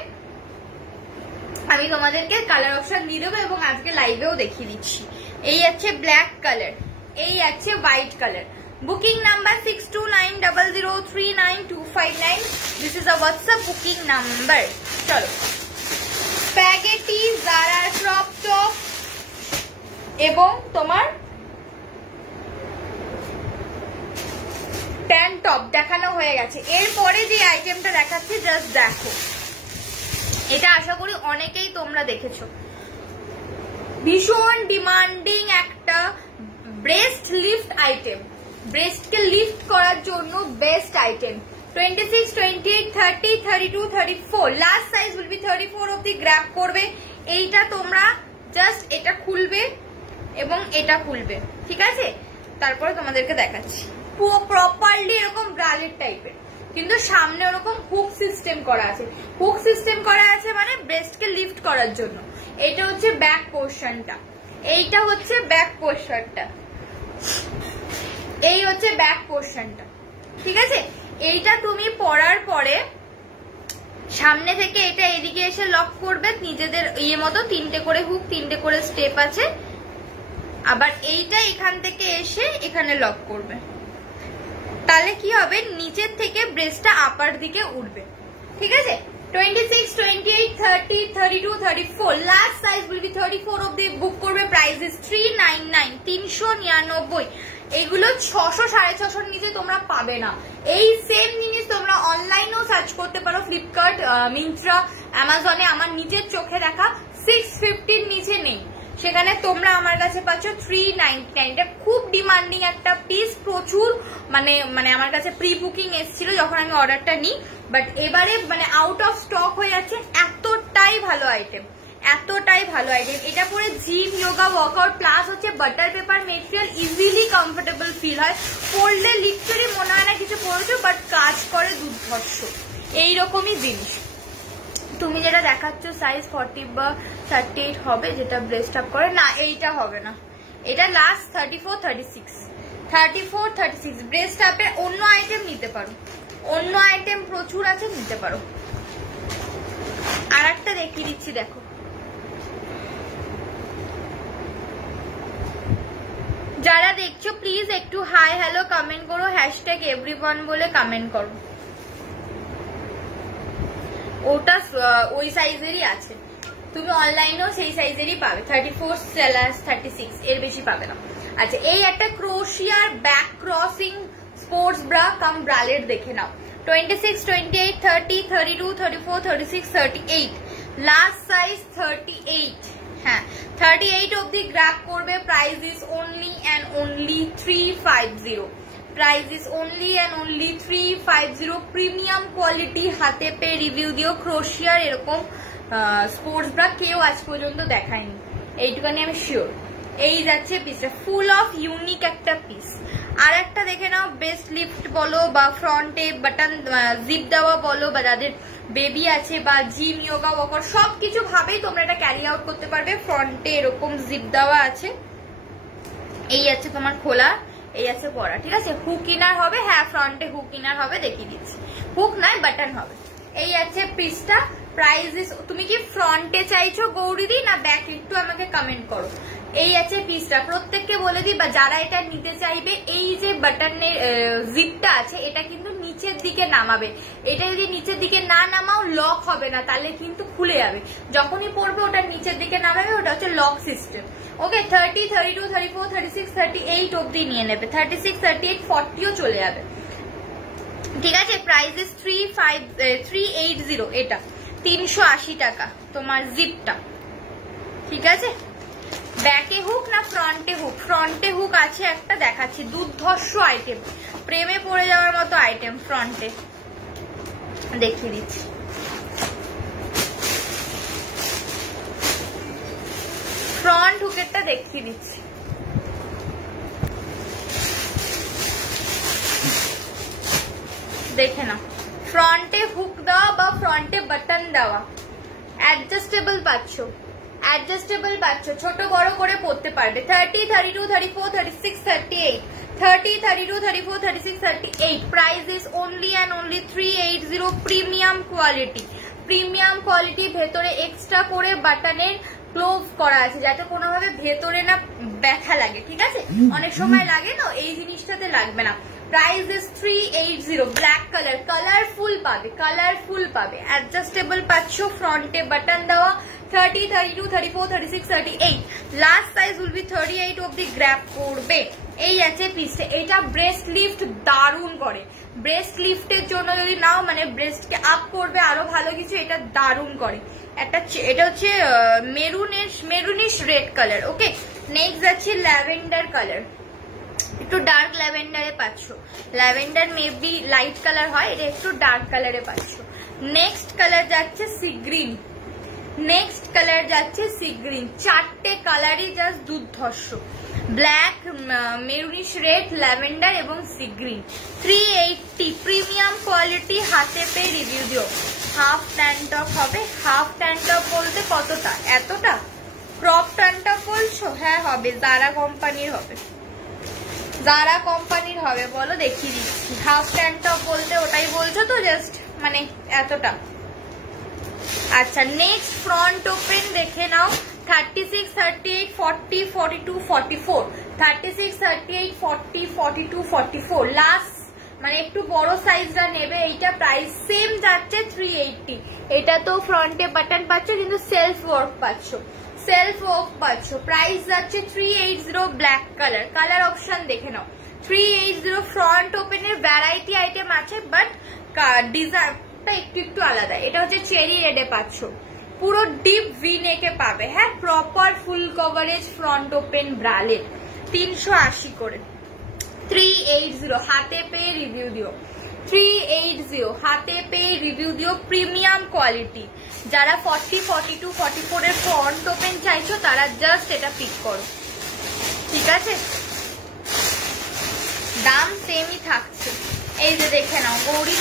আমি তোমাদেরকে কালার অপশন দিয়ে দেবো এবং আজকে লাইভেও দেখিয়ে দিচ্ছি। এই আছে ব্ল্যাক কালার, এই আছে white colour. Booking number 6290039259। This is a WhatsApp booking number. চলো, স্প্যাগেটি, জারার ক্রপ টপ এবং তোমার ব্র্যান্ড টপ দেখানো হয়ে গেছে। এরপরে যে আইটেমটা দেখাচ্ছি জাস্ট দেখো, এটা আশা করি অনেকেই তোমরা দেখেছো। ভীষণ ডিমান্ডিং একটা ব্রেস্ট লিফট আইটেম, ব্রেস্টকে লিফট করার জন্য best item. 26, 28, 30, 32, 34 last size will be 34 অবধি গ্র্যাব করবে। এইটা তোমরা জাস্ট এটা খুলবে এবং এটা খুলবে, ঠিক আছে? তারপরে তোমাদেরকে দেখাচ্ছি। প্রপারলি এরকম ব্রালেট টাইপের, কিন্তু সামনে ওরকম হুক সিস্টেম করা আছে। হুক সিস্টেম করা আছে মানে ব্রেস্টকে লিফট করার জন্য। এটা হচ্ছে ব্যাক পোর্শনটা, এইটা হচ্ছে ব্যাক পোর্শনটা, এই হচ্ছে ব্যাক পোর্শনটা, ঠিক আছে? এইটা তুমি পরার পরে সামনে থেকে এটা এদিকে এসে লক করবে নিজেদের ইয়ে মতো, 3টে করে হুক, 3টে করে স্টেপ আছে। আবার এইটা এখান থেকে এসে এখানে লক করবে, তাহলে কি হবে, নিচের থেকে ব্রেস্টটা আপার দিকে উঠবে, ঠিক আছে? 26, 28, 30, 32, 34 লাস্ট সাইজ উইল বি 34 অবধি বুক করবে। Price is 399, 399। এগুলো 600, 650 নিচে তোমরা পাবে না। এই সেম জিনিস তোমরা অনলাইনেও সার্চ করতে পারো, ফ্লিপকার্ট, মিন্ত্রা, অ্যামাজনে। আমার নিজের চোখে দেখা 650 নিচে নেই, সেখানে তোমরা আমার কাছে পাচ্ছ 399। এটা খুব ডিমান্ডিং একটা পিস, প্রচুর মানে আমার কাছে প্রি বুকিং এসেছিল যখন আমি অর্ডারটা নিই, বাট এবারে মানে আউট অফ স্টক হয়ে যাচ্ছে। এতটাই ভালো আইটেম, এতটাই ভালো আইটেম। এটা পরে জিম, যোগা, ওয়ার্কআউট প্লাস হচ্ছে butter paper material, easily comfortable feel হয়। পরলে লিটারালি মনে হয় না কিছু পরেছো, বাট কাজ করে দুর্ধর্ষ। এইরকমই জিনিস। তুমি যেটা দেখাচ্ছ সাইজ 40 বা 38 হবে, যেটা ব্রেস্ট আপ করে না, এইটা হবে না। এটা লাস্ট 34, 36, 34, 36 ব্রেস্ট আপে। অন্য আইটেম নিতে পারো, অন্য আইটেম প্রচুর আছে, নিতে পারো। আর একটা দেখিয়ে দিচ্ছি, দেখো। যারা দেখছো প্লিজ একটু হাই হ্যালো কমেন্ট করো, হ্যাশট্যাগ এভরিওয়ান বলে কমেন্ট করো। ওটা ওই সাইজেরই আছে, তুমি অনলাইনেও সেই সাইজেরই পাবে। 34/36 এর বেশি পাবে না। আচ্ছা, এই একটা ক্রোশিয়ার back crossing sports bra cum bralette দেখে নাও। 26, 28, 30, 32, 34, 36, 38 লাস্ট সাইজ 38। হ্যাঁ, 38 অবধি গ্র্যাব করবে। Price is only and only 350। Price is only and only 350। Premium quality, হাতে পেয়ে রিভিউ দিও। ক্রোশিয়ার এরকম স্পোর্টস ব্রা কেউ আজ পর্যন্ত দেখায়নি, এইটুখানি আমি শিওর। এই যাচ্ছে পিসটা, ফুল অফ ইউনিক একটা পিস। আর একটা দেখে নাও, বেস্ট লিফট বলো বা ফ্রন্টে বাটন জিপ দেওয়া বলো, বা যাদের বেবি আছে বা জিম, যোগা, ওয়ার্কআউট সবকিছু ভাবেই তোমরা এটা ক্যারি আউট করতে পারবে। ফ্রন্টে এরকম জিপ দেওয়া আছে, এই আছে তোমার খোলা, এই আছে পরা, ঠিক আছে? হুক ইনার হবে, হ্যাঁ ফ্রন্টে হুক ইনার হবে, দেখিয়ে দিচ্ছি। হুক নয়, বাটন হবে। এই আছে পিসটা। প্রাইস ইজ, তুমি কি ফ্রন্টে চাইছো গৌরীদি না ব্যাক, একটু আমাকে কমেন্ট করো। এই আছে পিসটা, প্রত্যেককে বলে দিই বা যারা এটা নিতে চাইবে, এই যে বাটনের জিপটা আছে এটা কিন্তু নিচের দিকে নামাবে। এটা যদি নিচের দিকে না নামাও লক হবে না, তাহলে কিন্তু খুলে যাবে। যখনই পড়বে ওটা নিচের দিকে নামাবে, ওটা হচ্ছে লক সিস্টেম। ওকে, 30, 32, 34, 36, 38 অব্দি নিয়ে নেবে। 36, 38, 40ও চলে যাবে, ঠিক আছে? Price is 380। এটা 380 টাকা তোমার জিপটা, ঠিক আছে? ব্যাকে হুক না ফ্রন্টে হুক? ফ্রন্টে হুক আছে একটা, দেখাচ্ছি। দুর্ধর্ষ আইটেম, প্রেমে পড়ে যাওয়ার মতো আইটেম। ফ্রন্টে দেখিয়ে দিচ্ছি। ফ্রন্ট হুকেরটা দেখিয়ে দিচ্ছি। দেখে না, ফ্রন্টে হুক দেওয়া বা ফ্রন্টে বাটন দেওয়া, অ্যাডজাস্টেবল পাচ্ছ, অ্যাডজাস্টেবল পাচ্ছ, ছোট বড় করে পড়তে পারবে। 30, 32, 34, 36, 38, 30, 32, 34, 36, 38। Price is only and only 380। Premium quality, premium quality. ভেতরে এক্সট্রা করে বাটনের ক্লোভ করা আছে, যাতে কোনোভাবে ভেতরে না ব্যথা লাগে, ঠিক আছে? অনেক সময় লাগে না, এই জিনিসটাতে লাগবে না। Price is 380। Black colour, colourful পাবে, কালারফুল পাবে। অ্যাডজাস্টেবল পাচ্ছ, ফ্রন্টে বাটন দেওয়া। 30, 32, 34, 36, 38 লাস্ট সাইজ উইল বি 38 অবধি গ্র্যাব করবে। এই আছে পিসটা। এটা ব্রেস্ট লিফট দারুণ করে, ব্রেস্ট লিফটের জন্য যদি নাও মানে ব্রেস্টকে আপ করবে আরো ভালো কিছু, এটা দারুণ করে। এটা হচ্ছে মেরুনিশ রেড কালার। ওকে, নেক্সট যাচ্ছে ল্যাভেন্ডার কালার, একটু ডার্ক ল্যাভেন্ডারে পাচ্ছ। ল্যাভেন্ডার মেবি লাইট কালার হয়, এটা একটু ডার্ক কালারে পাচ্ছ। নেক্সট কালার যাচ্ছে সি গ্রিন, নেক্সট কালার যাচ্ছে সি গ্রিন। চারটে কালারই জাস্ট দুর্ধর্ষ, ব্ল্যাক, মেরুনিশ রেড, ল্যাভেন্ডার এবং সি গ্রিন। 380 premium quality. হাতে পেয়ে রিভিউ দিও। হাফ ট্যান টপ হবে। হাফ ট্যান টপ বলতে কতটা? এতটা? ক্রপ ট্যান টপ বলছো? হ্যাঁ হবে, জারা কোম্পানির হবে, জারা কোম্পানির হবে। বলো দেখিয়ে দিচ্ছি। হাফ ট্যান টপ বলতে ওটাই বলছো তো, জাস্ট মানে এতটা। আচ্ছা, নেক্সট ফ্রন্ট ওপেন দেখে নাও। 36, 38, 40, 42, 44, 36, 38, 40, 42, 44 লাস্ট, মানে একটু বড় সাইজটা নেবে। এইটা প্রাইস সেম যাচ্ছে 380। এটা তো ফ্রন্টে বাটন পাচ্ছ কিন্তু সেলফ ওয়ার্ক পাচ্ছ, সেলফ ওয়ার্ক পাচ্ছ। প্রাইস যাচ্ছে 380। ব্ল্যাক কালার, কালার অপশন দেখে নাও। 380 ফ্রন্ট ওপেনের ভ্যারাইটি আইটেম আছে, বাট ডিজাইনটা একটু একটু আলাদা। এটা হচ্ছে চেরি রেডে পাচ্ছ, পুরো ডিপ ভি নেকে পাবে। হ্যাঁ, প্রপার ফুল কভারেজ ফ্রন্ট ওপেন ব্রালেট। 380 করে। 380 হাতে পেয়ে রিভিউ দিও। 380 হাতে পেয়ে রিভিউ দিও। Premium quality. যারা 40, 42, 44 এর ফ্রন্ট ওপেন চাইছো তারা জাস্ট এটা পিক করো, ঠিক আছে? দাম সেমই থাকছে। এই যে দেখে নাও, গৌরী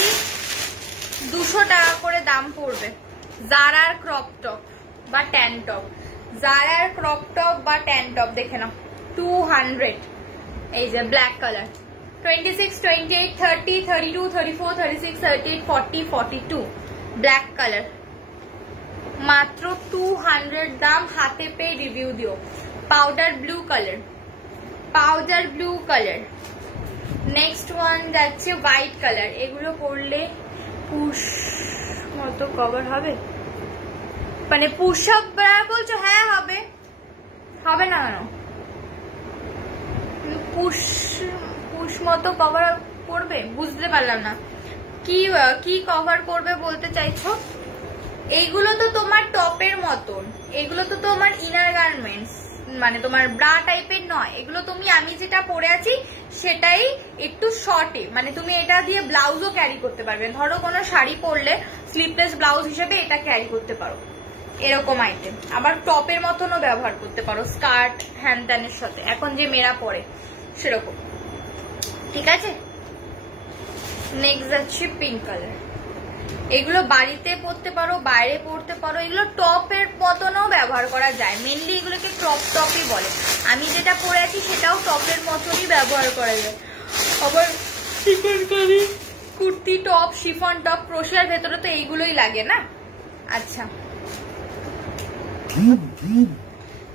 200 টাকা করে দাম পড়বে। জারার ক্রপ টপ বা ট্যান টপ, জারার ক্রপ টপ বা ট্যান টপ দেখে নাও 200। এই যে ব্ল্যাক কালার। 26, 28, 30, 32, 34, 36, 38, 40, 42 black colour. মাত্র 200 দাম। হাতে পেয়ে রিভিউ দিও। Powder blue colour, powder blue colour. Next one যাচ্ছে হোয়াইট কালার। এগুলো পরলে পুশ মতো কভার হবে, মানে পুশ আপ বলছো? হ্যাঁ হবে, হবে না কেন? পুশ মতো কভার করবে, বুঝতে পারলাম না কি কভার করবে বলতে চাইছো? এইগুলো তো তোমার টপের মতন, এগুলো তো তোমার ইনার গার্মেন্টস, মানে তোমার ব্রা টাইপের নয়। এগুলো তুমি, আমি যেটা পরে আছি সেটাই একটু শর্টে, মানে তুমি এটা দিয়ে ব্লাউজও ক্যারি করতে পারবে। ধরো কোনো শাড়ি পরলে স্লিভলেস ব্লাউজ হিসেবে এটা ক্যারি করতে পারো, এরকম আইটেম। আবার টপের মতনও ব্যবহার করতে পারো, স্কার্ট হ্যান ত্যানের সাথে, এখন যে মেয়েরা পরে সেরকম, ঠিক আছে? নেক্সট যাচ্ছে পিঙ্ক কালার। এগুলো বাড়িতে পরতে পারো, বাইরে পরতে পারো, এগুলো টপের মতনও ব্যবহার করা যায়। মেনলি এগুলোকে ক্রপ টপই বলে। আমি যেটা পরে আছি সেটাও টপের মতনই ব্যবহার করা যায়। আবার চিকেনকারি কুর্তি টপ, শিফন টপ, ক্রোশিয়ার ভেতরে তো এইগুলোই লাগে না। আচ্ছা,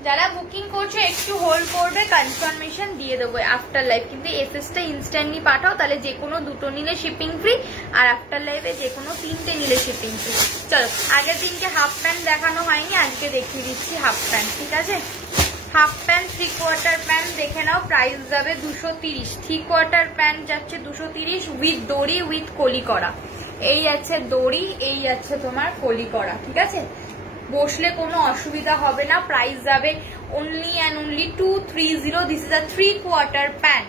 যারা বুকিং করছে একটু হোল্ড করবে, কনফার্মেশন দিয়ে দেবো আফটার লাইভ। কিন্তু এসএসটা ইনস্ট্যান্টলি পাঠাও, তাহলে যে কোনো দুটো নিলে শিপিং ফ্রি, আর আফটার লাইভে যে কোনো 3টে নিলে শিপিং ফ্রি। চলো, আগের দিনকে হাফ প্যান্ট দেখানো হয়নি, আজকে দেখিয়ে দিচ্ছি হাফ প্যান্ট, ঠিক আছে? হাফ প্যান্ট 3/4 প্যান্ট দেখে নাও। প্রাইস যাবে 230। 3/4 প্যান্ট যাচ্ছে 230 উইথ দড়ি, উইথ কলি করা। এই আছে দড়ি, এই আছে তোমার কলি করা, ঠিক আছে? বসলে কোনো অসুবিধা হবে না। প্রাইস যাবে only and only 230। This is a 3/4 pant.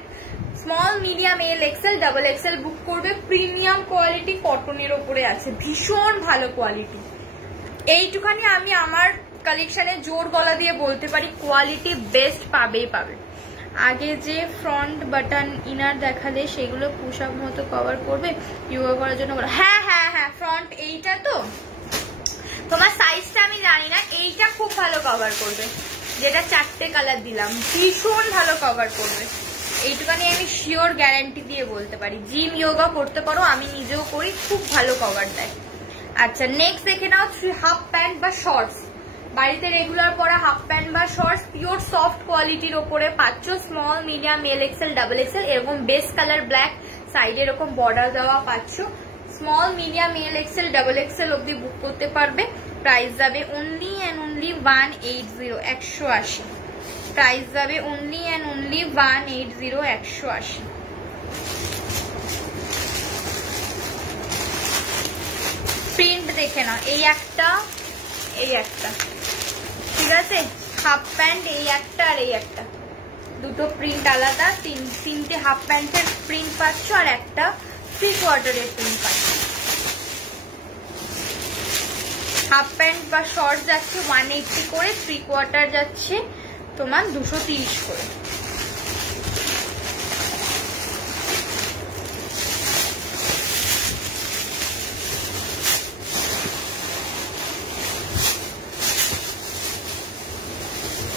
Small, medium, L, XL, double XL book করবে। প্রিমিয়াম কোয়ালিটি কটনের ওপরে আছে, ভীষণ ভালো কোয়ালিটি। এইটুখানি আমি আমার কালেকশনে জোর গলা দিয়ে বলতে পারি, কোয়ালিটি বেস্ট পাবেই পাবে। আগে যে ফ্রন্ট বাটন ইনার দেখালে সেগুলো পুশ আপ মতো কভার করবে ইয়োগা করার জন্য। হ্যাঁ হ্যাঁ হ্যাঁ, ফ্রন্ট এইটা তো তোমার সাইজটা আমি জানি না, এইটা খুব ভালো কভার করবে, যেটা 4টে কালার দিলাম, ভীষণ ভালো কভার করবে। এইটুখানি আমি শিওর গ্যারান্টি দিয়ে বলতে পারি। জিম ইয়োগা করতে পারো, আমি নিজেও করি, খুব ভালো কভার দেয়। আচ্ছা, নেক্সট দেখে নাও হাফ প্যান্ট বা শর্টস। বাড়িতে রেগুলার পরা হাফ প্যান্ট বা শর্টস, পিওর সফট কোয়ালিটির ওপরে পাচ্ছ। Small, medium, L XL, double Excel, এরকম বেস কালার ব্ল্যাক, সাইডে এরকম বর্ডার দেওয়া পাচ্ছ। Small, medium, L XL, double Excel অব্দি বুক করতে পারবে। প্রাইস যাবে only and only 180, 180। প্রাইস যাবে অনলি অ্যান্ড অনলি 180 180। প্রিন্ট দেখে না, এই একটা এই একটা, ঠিক আছে? হাফ প্যান্ট এই একটা আর এই একটা, দুটো প্রিন্ট আলাদা। তিনটে হাফ প্যান্টের প্রিন্ট পাচ্ছ আর একটা 3/4 প্রিন্ট পাচ্ছ। হাফ প্যান্ট বা শর্ট যাচ্ছে 180 করে, 3/4 যাচ্ছে তোমার 230 করে।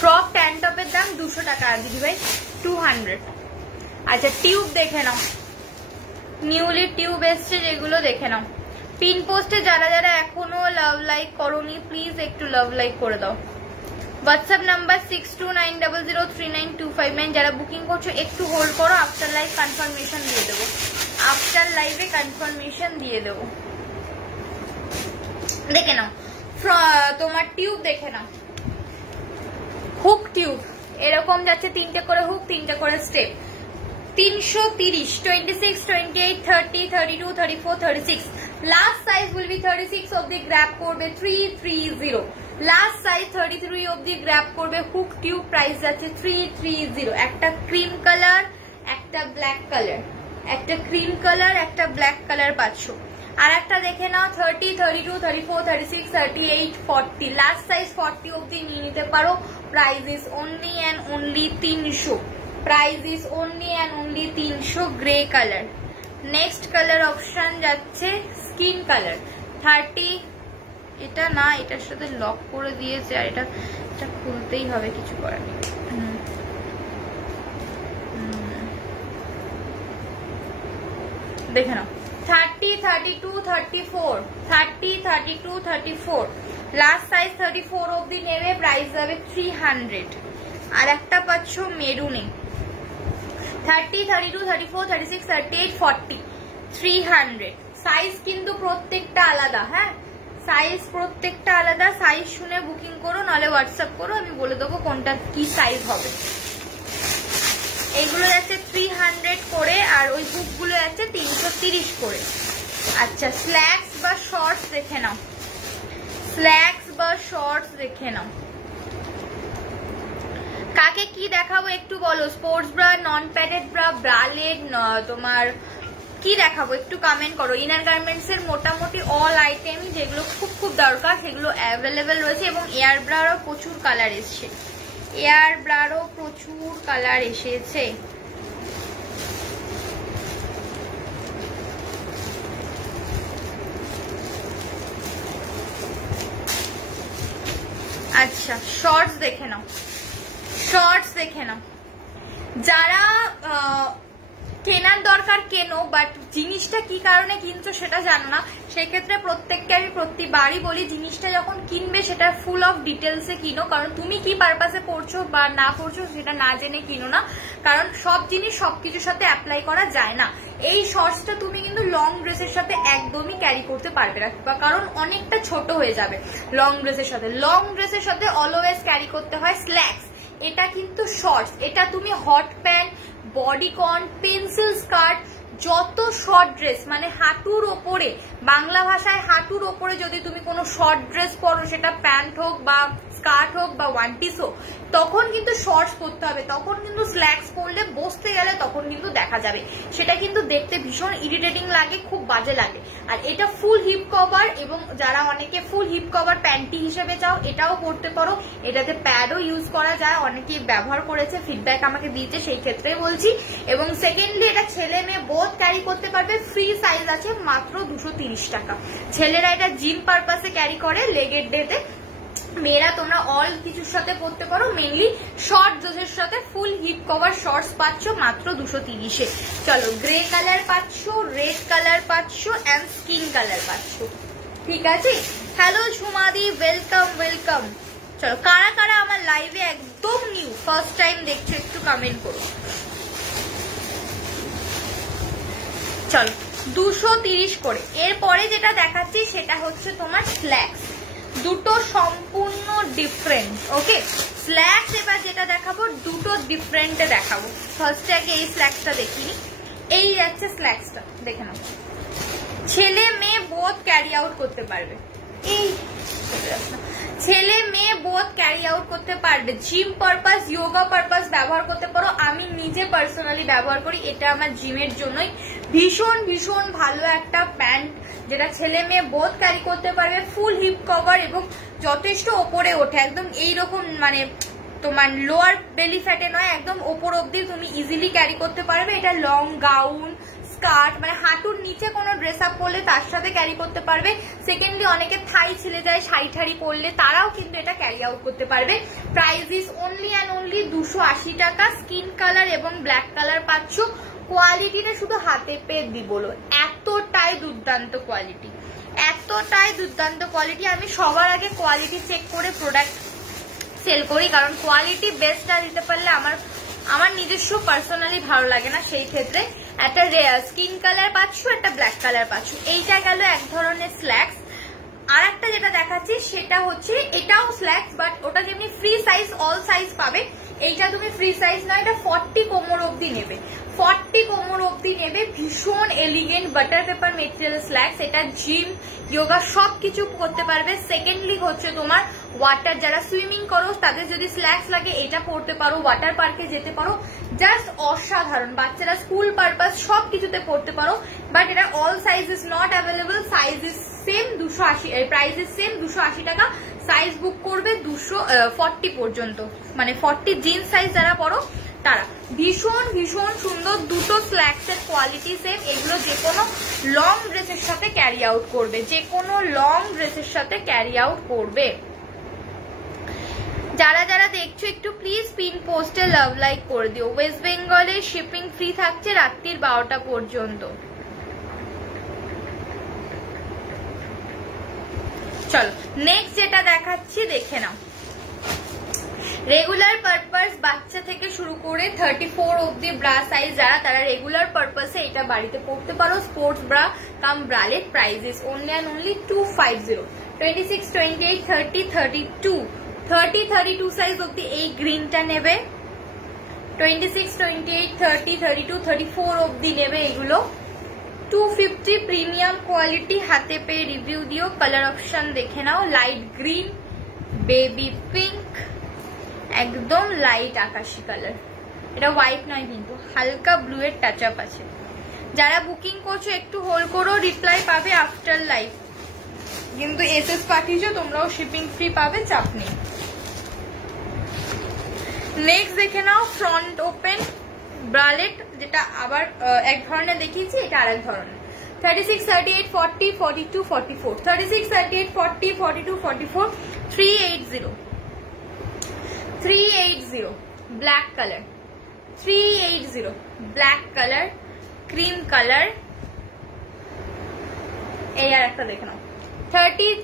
ফ্রক ট্যান টপের দাম 200 টাকা দিদি ভাই, 200। আচ্ছা টিউব দেখে নাও, নিউলি টিউব এসছে যেগুলো দেখে নাও। পিন পোস্টে যারা যারা এখনো লাভ লাইক করোনি প্লিজ একটু লাভ লাইক করে দাও। WhatsApp number 6290039259। যারা বুকিং করছো একটু হোল্ড করো, আফটার লাইভ কনফার্মেশন দিয়ে দেবো, আফটার লাইভে কনফার্মেশন দিয়ে দেবো। দেখে নাও তোমার টিউব দেখে নাও, হুক টিউব এরকম যাচ্ছে, 3টে করে হুক, 3টে করে step. 330, 26, 28, 30, 32, 34, 36। Last size will be 36 অবধি গ্র্যাব করবে 330। লাস্ট সাইজ 33 অবধি গ্র্যাব করবে। হুক টিউব প্রাইস যাচ্ছে 330। একটা ক্রিম কালার, একটা ব্ল্যাক কালার, একটা ক্রিম কালার, একটা ব্ল্যাক কালার পাচ্ছ। আর একটা দেখে নাও 30, 32, 34, 36, 38, 40। লাস্ট সাইজ 40 অবধি নিয়ে নিতে পারো। Price is only and only 300। Price is only and only 300। Grey colour. Next colour option যাচ্ছে স্কিন কালার 30। এটা না, এটার সাথে লক করে দিয়েছে আর এটা খুলতেই হবে, কিছু করার নেই। দেখে নাও 30, 32, 34, 30, 32, 34। লাস্ট সাইজ 34 অবধি নেবে, প্রাইস যাবে 300। আর একটা পাচ্ছ মেরুনে 30, 32, 34, 36, 38, 40, 300। সাইজ কিন্তু প্রত্যেকটা আলাদা, হ্যাঁ সাইজ প্রত্যেকটা আলাদা। সাইজ শুনে বুকিং করো, নাহলে হোয়াটসঅ্যাপ করো, আমি বলে দেবো কোনটা কি সাইজ হবে। এইগুলো যাচ্ছে 300 করে আর ওই হুকগুলো যাচ্ছে 330 করে। আচ্ছা স্ল্যাক্স বা শর্টস দেখে নাও, স্ল্যাক্স বা শর্টস দেখে নাও। কাকে কি দেখাবো একটু বলো। Sports bra, non padded bra, bralette, তোমার কি দেখাবো একটু কমেন্ট করো। ইনার গার্মেন্টস এর মোটামুটি অল আইটেম যেগুলো খুব খুব দরকার সেগুলো অ্যাভেলেবেল রয়েছে, এবং এয়ার ব্রারও প্রচুর কালার এসছে, এয়ার ব্রারও প্রচুর কালার এসেছে। আচ্ছা শর্টস দেখে নাও, শর্টস দেখে নাও। যারা কেনার দরকার কেনো, বাট জিনিসটা কি কারণে কিনছো সেটা জানো না, সেক্ষেত্রে প্রত্যেককে আমি প্রতিবারই বলি জিনিসটা যখন কিনবে সেটা ফুল অফ ডিটেলসে কিনো। কারণ তুমি কি পারপাসে পড়ছো বা না পড়ছো সেটা না জেনে কিনো না, কারণ সব জিনিস সবকিছুর সাথে অ্যাপ্লাই করা যায় না। এই শর্টসটা তুমি কিন্তু লং ড্রেসের সাথে একদমই ক্যারি করতে পারবে না, কারণ অনেকটা ছোট হয়ে যাবে লং ড্রেসের সাথে। লং ড্রেসের সাথে অলওয়েজ ক্যারি করতে হয় স্ল্যাক্স। এটা কিন্তু শর্টস, এটা তুমি hot pant, bodycon, pencil skirt, যত শর্ট ড্রেস মানে হাঁটুর ওপরে, বাংলা ভাষায় হাঁটুর ওপরে যদি তুমি কোনো শর্ট ড্রেস পরো, সেটা প্যান্ট হোক বা স্কার্ট হোক বা ওয়ান পিস হোক, তখন কিন্তু শর্টস পরতে হবে। তখন কিন্তু স্ল্যাক্স পরলে বসতে গেলে তখন কিন্তু দেখা যাবে, সেটা কিন্তু দেখতে ভীষণ ইরিটেটিং লাগে, খুব বাজে লাগে। আর এটা ফুল হিপ কভার, এবং যারা অনেকে ফুল হিপ কভার প্যান্টি হিসেবে চাও এটাও পরতে পারো। এটাতে প্যাডও ইউজ করা যায়, অনেকে ব্যবহার করেছে, ফিডব্যাক আমাকে দিয়েছে, সেই ক্ষেত্রে বলছি। এবং সেকেন্ডলি এটা ছেলে মেয়ে বোথ ক্যারি করতে পারবে। ফ্রি সাইজ আছে মাত্র 230 টাকা। ছেলেরা এটা জিম পারপাসে ক্যারি করে লেগের ডেতে, মেয়েরা তোমরা অল কিছুর সাথে পরতে পারো, মেইনলি শর্ট ড্রেসের সাথে ফুল হিপ কভার শর্টস পাচ্ছ মাত্র 230-এ। চলো গ্রে কালার পাচ্ছ, রেড কালার পাচ্ছ এন্ড স্কিন কালার পাচ্ছ, ঠিক আছে। হ্যালো ঝুমাদি, ওয়েলকাম ওয়েলকাম। চলো কারা কারা আমার লাইভে একদম নিউ ফার্স্ট টাইম দেখছো একটু কমেন্ট করো। চলো 230 করে। এরপরে যেটা দেখাচ্ছি সেটা হচ্ছে তোমার স্ল্যাক্স। দুটো সম্পূর্ণ ডিফারেন্ট। ওকে, স্ল্যাক্স এবার যেটা দেখাবো দুটো ডিফারেন্টে দেখাবো। ফার্স্টে আগে এই স্ল্যাক্সটা দেখিনি, এই যাচ্ছে স্ল্যাক্সটা, দেখে নাও। ছেলে মেয়ে বোথ ক্যারি আউট করতে পারবে, এই ছেলে মেয়ে বোথ ক্যারি আউট করতে পারবে। জিম পারপাস, যোগা পারপাস ব্যবহার করতে পারো। আমি নিজে পার্সোনালি ব্যবহার করি, এটা আমার জিমের জন্যই ভীষণ ভীষণ ভালো একটা প্যান্ট, যেটা ছেলে মেয়ে বোথ ক্যারি করতে পারবে। ফুল হিপ কভার এবং যথেষ্ট ওপরে ওঠে, একদম এইরকম মানে তোমার লোয়ার বেলি ফ্যাটে নয়, একদম ওপর অব্দি তুমি ইজিলি ক্যারি করতে পারবে। এটা লং গাউন, স্কার্ট, মানে হাঁটুর নিচে কোনো ড্রেস আপ পরলে তার সাথে ক্যারি করতে পারবে। সেকেন্ডলি অনেকে থাই ছিলে যায় শাড়ি ঠাড়ি পরলে, তারাও কিন্তু এটা ক্যারি আউট করতে পারবে। Price is only and only 280 টাকা। স্কিন কালার এবং ব্ল্যাক কালার পাচ্ছ। কোয়ালিটিটা শুধু হাতে পেয়ে দি বলো, এতটাই দুর্দান্ত কোয়ালিটি, এতটাই দুর্দান্ত কোয়ালিটি। আমি সবার আগে কোয়ালিটি চেক করে প্রোডাক্ট সেল করি, কারণ কোয়ালিটি বেস্টটা দিতে পারলে আমার নিজস্ব পার্সোনালি ভালো লাগে না। সেই ক্ষেত্রে একটা স্কিন কালার পাচ্ছ, একটা ব্ল্যাক কালার পাচ্ছ। এইটা গেল এক ধরনের স্ল্যাক্স। আর একটা যেটা দেখাচ্ছি সেটা হচ্ছে এটাও স্ল্যাক্স, বাট ওটা যেমনি ফ্রি সাইজ অল সাইজ পাবে, এইটা তুমি ফ্রি সাইজ না, এটা 40 কোমর অব্দি নেবে, 40 কোমর অব্দি নেবে। ভীষণ elegant butter paper material slacks. এটা জিম, যোগা সবকিছু করতে পারবে। সেকেন্ডলি হচ্ছে তোমার ওয়াটার, যারা সুইমিং করো তাদের যদি স্ল্যাক্স লাগে এটা পড়তে পারো, ওয়াটার পার্কে যেতে পারো, জাস্ট অসাধারণ। বাচ্চারা স্কুল পারপাস সব কিছুতে পড়তে পারো। বাট এটা all size is not available, size is same 280, price is same 280 টাকা। সাইজ বুক করবে 240 পর্যন্ত, মানে 40 জিন্স সাইজ যারা পড়ো তারা। ভীষণ ভীষণ সুন্দর দুটো স্ল্যাক্সের কোয়ালিটি সেম। এগুলো যে কোনো লং ড্রেসের সাথে ক্যারি আউট করবে, যে কোনো লং ড্রেসের সাথে ক্যারি আউট করবে। যারা যারা দেখছো একটু প্লিজ পিন পোস্টে লাভ লাইক করে দিও। ওয়েস্ট বেঙ্গলে শিপিং ফ্রি থাকছে রাত্রির 12টা পর্যন্ত। চলো নেক্সট যেটা দেখাচ্ছি দেখে নাও। রেগুলার পারপাস বাচ্চা থেকে শুরু করে 34 অব্দি ব্রা সাইজ যারা, তারা রেগুলার পারপাসে এটা বাড়িতে পড়তে পারো। Sports bra cum bralette. Price is only and only 250। 26, 28, 30, 32, 32 size অব্দি এই গ্রিনটা নেবে। 26, 28, 30, 32, 34 অব্দি নেবে এগুলো। 250 প্রিমিয়াম কোয়ালিটি। হাতে পেয়ে রিভিউ দিও। কালার অপশন দেখে নাও। লাইট গ্রিন, বেবি পিঙ্ক, একদম লাইট আকাশি কালার। এটা হোয়াইট নয় কিন্তু, হালকা ব্লু এর টাচ আপ আছে। যারা বুকিং করছো একটু হোল্ড করো, রিপ্লাই পাবে আফটার লাইভ। কিন্তু এসএস পাঠিয়েছো তোমরাও শিপিং ফ্রি পাবে, চাপ নেই। নেক্সট দেখে নাও ফ্রন্ট ওপেন ব্রালেট, যেটা আবার এক ধরনের দেখিয়েছি, এটা আরেক ধরনের। 36, 38, 40, 42, 44, 36, 38, 40, 42, 44, 380, 380 black colour, 380 black colour, cream colour. এই আর একটা দেখে নাও 36,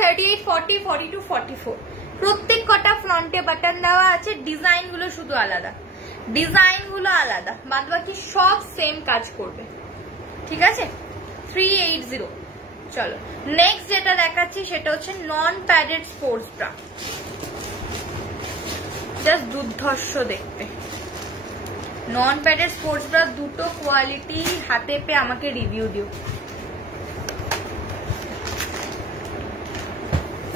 38, 40, 42, 44। প্রত্যেক কটা ফ্রন্টে বাটন দেওয়া আছে, ডিজাইন গুলো শুধু আলাদা, ডিজাইন গুলো আলাদা, বাদ বাকি সব সেম কাজ করবে। ঠিক আছে, 380। চলো নেক্সট যেটা দেখাচ্ছি সেটা হচ্ছে নন প্যাডেড স্পোর্টস ব্রা। জাস্ট দুর্ধর্ষ দেখতে। নন প্যাডেড স্পোর্টস ব্রা দুটো কোয়ালিটি হাতে পেয়ে আমাকে রিভিউ দিও।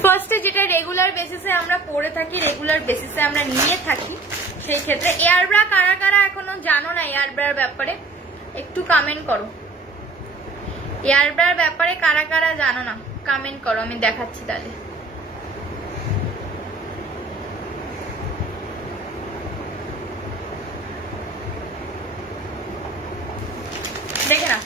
ফার্স্টে যেটা রেগুলার বেসিসে আমরা পরে থাকি, রেগুলার বেসিসে আমরা নিয়ে থাকি, সেই ক্ষেত্রে এয়ার ব্রা কারা কারা এখনো জানো না এয়ার ব্রার ব্যাপারে একটু কমেন্ট করো। এয়ার ব্রার ব্যাপারে কারা কারা জানো না কমেন্ট করো, আমি দেখাচ্ছি তাহলে। দেখে না,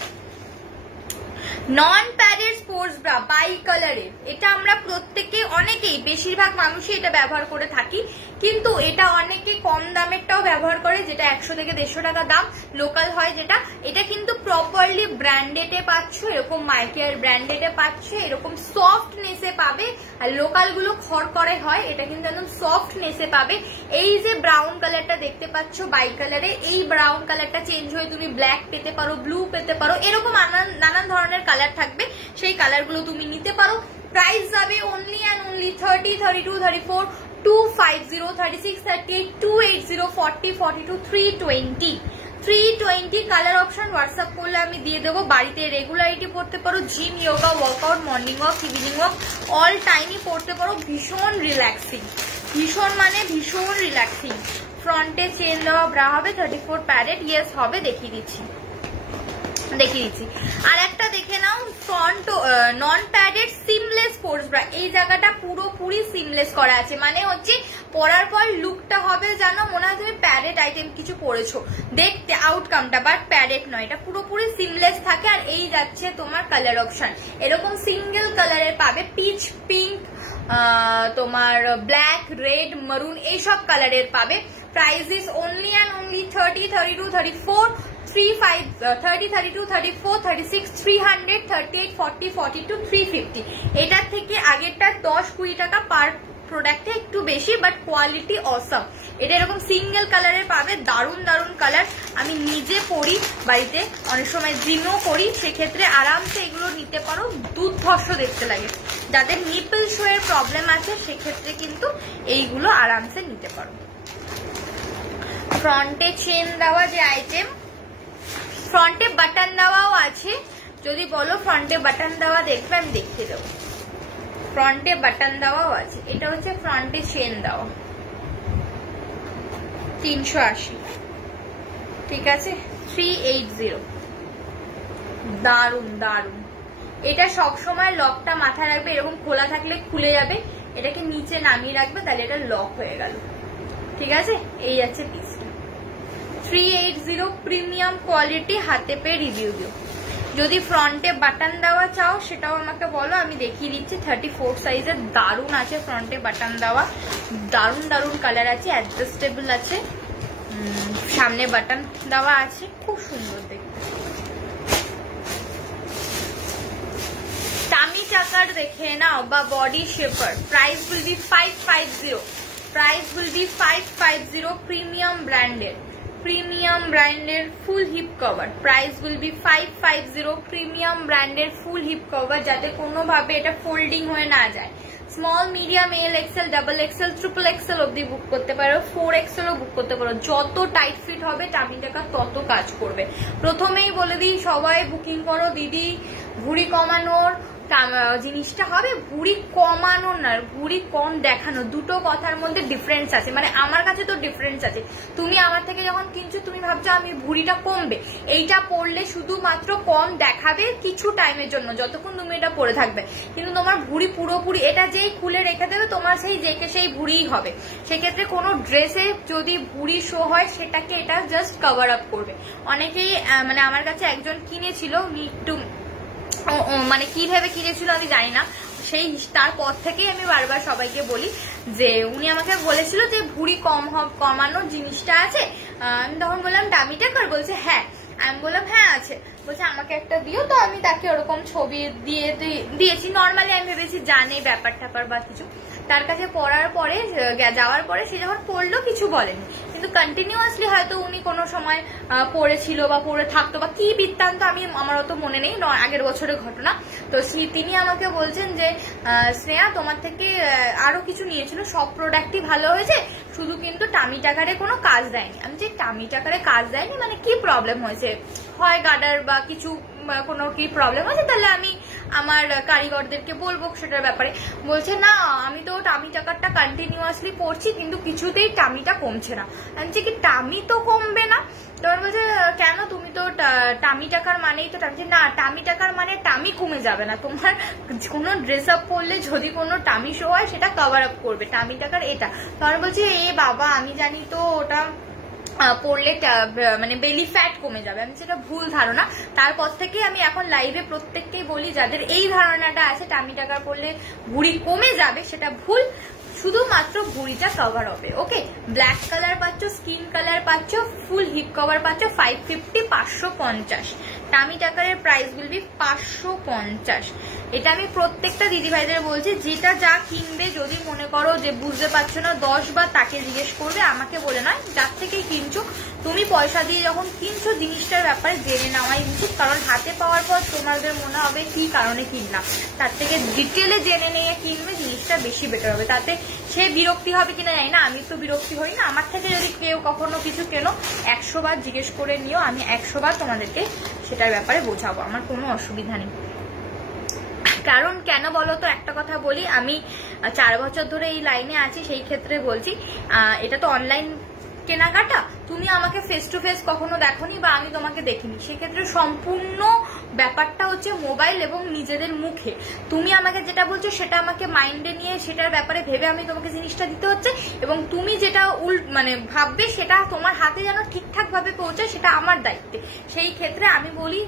নন প্যাডেড স্পোর্টস ব্রা বাই কালারের, এটা আমরা প্রত্যেকে অনেকেই বেশিরভাগ মানুষই এটা ব্যবহার করে থাকি, কিন্তু এটা অনেকে কম দামেরটাও ব্যবহার করে, যেটা 100 থেকে 150 টাকা দাম লোকাল হয় যেটা। এটা কিন্তু প্রপারলি ব্র্যান্ডেডে পাচ্ছ, এরকম মাইকেয়ার ব্র্যান্ডেডে পাচ্ছ, এরকম সফটনেসে পাবে। আর লোকাল গুলো খড়খড়ে হয়, এটা কিন্তু একদম সফটনেসে পাবে। এই যে ব্রাউন কালারটা দেখতে পাচ্ছ বাই কালারে, এই ব্রাউন কালারটা চেঞ্জ হয়ে তুমি ব্ল্যাক পেতে পারো, ব্লু পেতে পারো, এরকম নানান ধরনের কালার থাকবে, সেই কালার গুলো তুমি নিতে পারো। প্রাইস যাবে only and only 30, 32, 34, 250, 36, 38, 280, 40, 42, 320, 320 colour option WhatsApp করলে আমি দিয়ে দেবো। বাড়িতে রেগুলারিটি পড়তে পারো, gym, yoga, workout, morning walk, evening walk, all টাইমই পড়তে পারো। ভীষণ রিল্যাক্সিং, ভীষণ মানে ভীষণ রিল্যাক্সিং। ফ্রন্টে চেন দেওয়া ব্রা হবে, 34 প্যারেট, ইয়েস হবে, দেখিয়ে দিচ্ছি। আর একটা দেখে নাও, front non padded seamless force bra. এই জায়গাটা পুরোপুরি সিমলেস করা আছে, মানে হচ্ছে পরার পর লুকটা হবে জানো মনে হয় তুমি প্যাডেড আইটেম কিছু পরেছো দেখতে আউটকামটা, বাট প্যাডেড নয়, এটা পুরোপুরি সিমলেস থাকে। আর এই যাচ্ছে তোমার কালার অপশন, এরকম সিঙ্গেল কালারের পাবে, পিচ, পিঙ্ক, তোমার ব্ল্যাক, রেড, মারুন, এইসব কালারের পাবে। Price is only and only 30, 32, 34, 30, 32, 34, 36, 300, 38, 40, 42, 350। এটার থেকে আগেরটা 10-20 টাকা পার প্রোডাক্টে একটু বেশি, বাট কোয়ালিটি অসম। এটা এরকম সিঙ্গেল কালারের পাবে, দারুণ দারুণ কালার। আমি নিজে পরি বাড়িতে, অনেক সময় জিমও করি, সেক্ষেত্রে আরামসে এগুলো নিতে পারো, দুর্ধর্ষ দেখতে লাগে। যাদের নিপল শো এর প্রবলেম আছে সেক্ষেত্রে কিন্তু এইগুলো আরামসে নিতে পারো। ফ্রন্টে চেন দেওয়া যে আইটেম, ফ্রন্টে বাটন দেওয়াও আছে, যদি বলো ফ্রন্টে বাটন দেওয়া দেখবে আমি দেখিয়ে দেবো। ফ্রন্টে বাটন দেওয়াও আছে, এটা হচ্ছে ফ্রন্টে চেন দেওয়া, 380, ঠিক আছে, 380, দারুন দারুন। এটা সবসময় লকটা মাথায় রাখবে, এরকম খোলা থাকলে খুলে যাবে, এটাকে নিচে নামিয়ে রাখবে, তাহলে এটা লক হয়ে গেল, ঠিক আছে। এই আছে পিসটা 380, প্রিমিয়াম কোয়ালিটি, হাতে পেয়ে রিভিউ দিও। যদি ফ্রন্টে বাটন দেওয়া চাও সেটাও আমাকে বলো, আমি দেখিয়ে দিচ্ছি। 34 সাইজের দারুণ আছে ফ্রন্টে বাটন দেওয়া, দারুণ দারুণ কালার আছে, অ্যাডজাস্টেবল আছে, সামনে বাটন দেওয়া আছে, খুব সুন্দর দেখতে। টামি চাকার দেখে নাও বা body shaper, price will be 550, price will be 550, premium ব্র্যান্ডের full hip cover, price will be 550, premium ব্র্যান্ডের ফুল হিপ কভার, যাতে কোনোভাবে এটা ফোল্ডিং হয়ে না যায়। Small, medium, L XL, double Excel, triple Excel অব্দি বুক করতে পারো, 4 এক্সেলও বুক করতে পারো। যত টাইট ফিট হবে টামি টাকা তত কাজ করবে। প্রথমেই বলে দিই, সবাই বুকিং করো দিদি, ভুঁড়ি কমানোর জিনিসটা হবে, ভুঁড়ি কমানো না, ভুঁড়ি কম দেখানো, দুটো কথার মধ্যে ডিফারেন্স আছে। মানে আমার কাছে তো ডিফারেন্স আছে, তুমি আমার থেকে যখন কিনছো তুমি ভাবছো আমি ভুঁড়িটা কমবে, এইটা পরলে শুধুমাত্র কম দেখাবে কিছু টাইমের জন্য, যতক্ষণ তুমি এটা পরে থাকবে, কিন্তু তোমার ভুঁড়ি পুরোপুরি, এটা যেই খুলে রেখে দেবে তোমার সেই ভুঁড়িই হবে। সেক্ষেত্রে কোনো ড্রেসে যদি ভুঁড়ি শো হয় সেটাকে এটা জাস্ট কভার আপ করবে। অনেকেই মানে আমার কাছে একজন কিনেছিল, একটু মানে কি ভেবে কিনেছিল আমি জানি না, সেই তারপর থেকেই আমি বারবার সবাইকে বলি যে উনি আমাকে বলেছিল যে ভুঁড়ি কমানোর জিনিসটা আছে। আমি তখন বললাম ডামি টাকার, বলছে হ্যাঁ। আমি বললাম হ্যাঁ আছে, বলছে আমাকে একটা দিও। তো আমি তাকে ওরকম ছবি দিয়েছি। নর্মালি আমি ভেবেছি জানে ব্যাপার ট্যাপার বা কিছু। তার কাছে পড়ার পরে যাওয়ার পরে সে যখন পড়লো কিছু বলেনি, কিন্তু কন্টিনিউয়াসলি হয়তো উনি কোনো সময় পড়েছিল বা পড়ে থাকতো বা কি বৃত্তান্ত আমার অত মনে নেই, আগের বছরের ঘটনা। তো তিনি আমাকে বলছেন যে স্নেহা তোমার থেকে আরো কিছু নিয়েছিল, সব প্রোডাক্টই ভালো হয়েছে, শুধু কিন্তু টামি টাকারে কোনো কাজ দেয়নি। আমি যে টামি টাকারে কাজ দেয়নি মানে কি প্রবলেম হয়েছে, হয় গার্ডার বা কিছু কোনো কি প্রবলেম আছে, তাহলে আমি আমার কারিগরদেরকে বলবো সেটার ব্যাপারে। বলছে না আমি তো টামি টাকারটা কন্টিনিউয়াসলি পড়ছি কিন্তু কিছুতেই টামিটা কমছে না। আমি কি টামি তো কমবে না? তখন বলছে কেন, তুমি তো টামি টাকার মানেই তো টামি। না, টামি টাকার মানে টামি কমে যাবে না, তোমার কোনো ড্রেস আপ পরলে যদি কোনো টামি শো হয় সেটা কভার আপ করবে, টামি টাকার এটা। তখন বলছে এ বাবা আমি জানি তো ওটা পড়লে মানে বেলি ফ্যাট কমে যাবে। আমি সেটা ভুল ধারণা। তারপর থেকে আমি এখন লাইভে প্রত্যেককেই বলি যাদের এই ধারণাটা আছে টামি টাকার পড়লে ভুঁড়ি কমে যাবে, সেটা ভুল, শুধুমাত্র ভুঁড়িটা কভার হবে। ওকে, ব্ল্যাক কালার পাচ্ছ, স্কিন কালার পাচ্ছ, ফুল হিপ কভার পাচ্ছ 550, 550। টামি টাকারের প্রাইস উইল বি 550। এটা আমি প্রত্যেকটা দিদিভাইদের বলছি, যেটা যা কিনবে যদি মনে করো যে বুঝতে পারছো না 10 বার তাকে জিজ্ঞেস করবে, আমাকে বলে নয়, যার থেকে কিনছো তুমি পয়সা দিয়ে যখন কিনছো জিনিসটার ব্যাপারে জেনে নেওয়াই উচিত। কারণ হাতে পাওয়ার পর তোমাদের মনে হবে কি কারণে কিনলাম, তার থেকে ডিটেলে জেনে নিয়ে কিনবে, জিনিসটা বেশি বেটার হবে। তাতে সে বিরক্তি হবে কিনা জানি না, আমি তো বিরক্তি হই না। আমার থেকে যদি কেউ কখনো কিছু কেনো 100 বার জিজ্ঞেস করে নিও, আমি 100 বার তোমাদেরকে সেটার ব্যাপারে বোঝাবো, আমার কোনো অসুবিধা নেই। কারণ কেন বলো তো, একটা কথা বলি, আমি 4 বছর ধরে এই লাইনে আছি, সেই ক্ষেত্রে বলছি, এটা তো অনলাইন কেনাকাটা, তুমি আমাকে ফেস টু ফেস কখনো দেখোনি বা আমি তোমাকে দেখিনি, সেক্ষেত্রে সম্পূর্ণ ব্যাপারটা হচ্ছে মোবাইল এবং নিজেদের মুখে। তুমি আমাকে যেটা বলছো সেটা আমাকে মাইন্ডে নিয়ে সেটার ব্যাপারে ভেবে আমি তোমাকে জিনিসটা দিতে হচ্ছে, এবং তুমি যেটা মানে ভাববে সেটা তোমার হাতে যেন ঠিকঠাক ভাবে পৌঁছায়, সেটা আমার দায়িত্বে। সেই ক্ষেত্রে আমি বলি,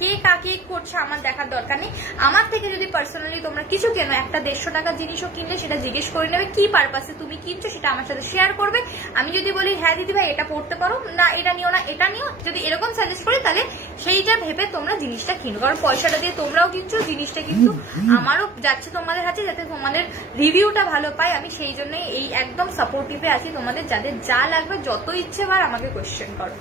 কে কাকে করছে আমার দেখার দরকার নেই। আমার থেকে যদি পার্সোনালি তোমরা কিছু কেনো, একটা 150 টাকার জিনিসও কিনলে সেটা জিজ্ঞেস করে নেবে কি পারপাসে তুমি কিনছো, সেটা আমার সাথে শেয়ার করবে। আমি যদি বলি হ্যাঁ দিদি ভাই এটা পড়তে পারো, না এটা নিও না এটা নিও, যদি এরকম সাজেস্ট করি, তাহলে সেইটা ভেবে তোমরা জিনিসটা কিনো। কারণ পয়সাটা দিয়ে তোমরাও কিনছো, জিনিসটা কিন্তু আমারও যাচ্ছে তোমাদের হাতে, যাতে তোমাদের রিভিউটা ভালো পাই। আমি সেই জন্যই এই একদম সাপোর্টিভে আছি তোমাদের, যাদের যা লাগবে যত ইচ্ছে বার আমাকে কোয়েশ্চেন করো।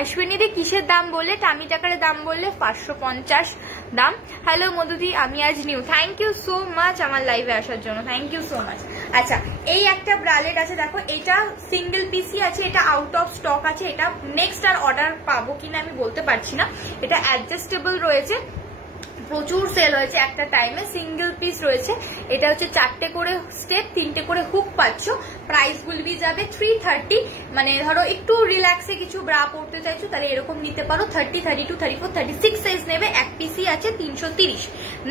অশ্বিনীদি কিসের দাম বললে? টামি টাকার দাম বললে 550 দাম। হ্যালো মধুদি, আমি আজ new. Thank you so much আমার লাইভে আসার জন্য, থ্যাংক ইউ সো মাচ। আচ্ছা, এই একটা ব্রালেট আছে, দেখো এটা সিঙ্গেল পিসি আছে, এটা আউট অফ স্টক আছে, এটা নেক্সট আর অর্ডার পাবো কিনা আমি বলতে পারছি না। এটা অ্যাডজাস্টেবল রয়েছে, প্রচুর সেল হয়েছে একটা টাইমে, সিঙ্গেল পিস রয়েছে। এটা হচ্ছে 4টে করে স্টেপ, 3টে করে হুক পাচ্ছ। প্রাইস গুলবি যাবে 330, মানে ধরো একটু রিল্যাক্সে কিছু ব্রা পড়তে চাইছো তাহলে এরকম নিতে পারো। 30, 32, 34, 36 সাইজ নেবে, এক পিসি আছে 330।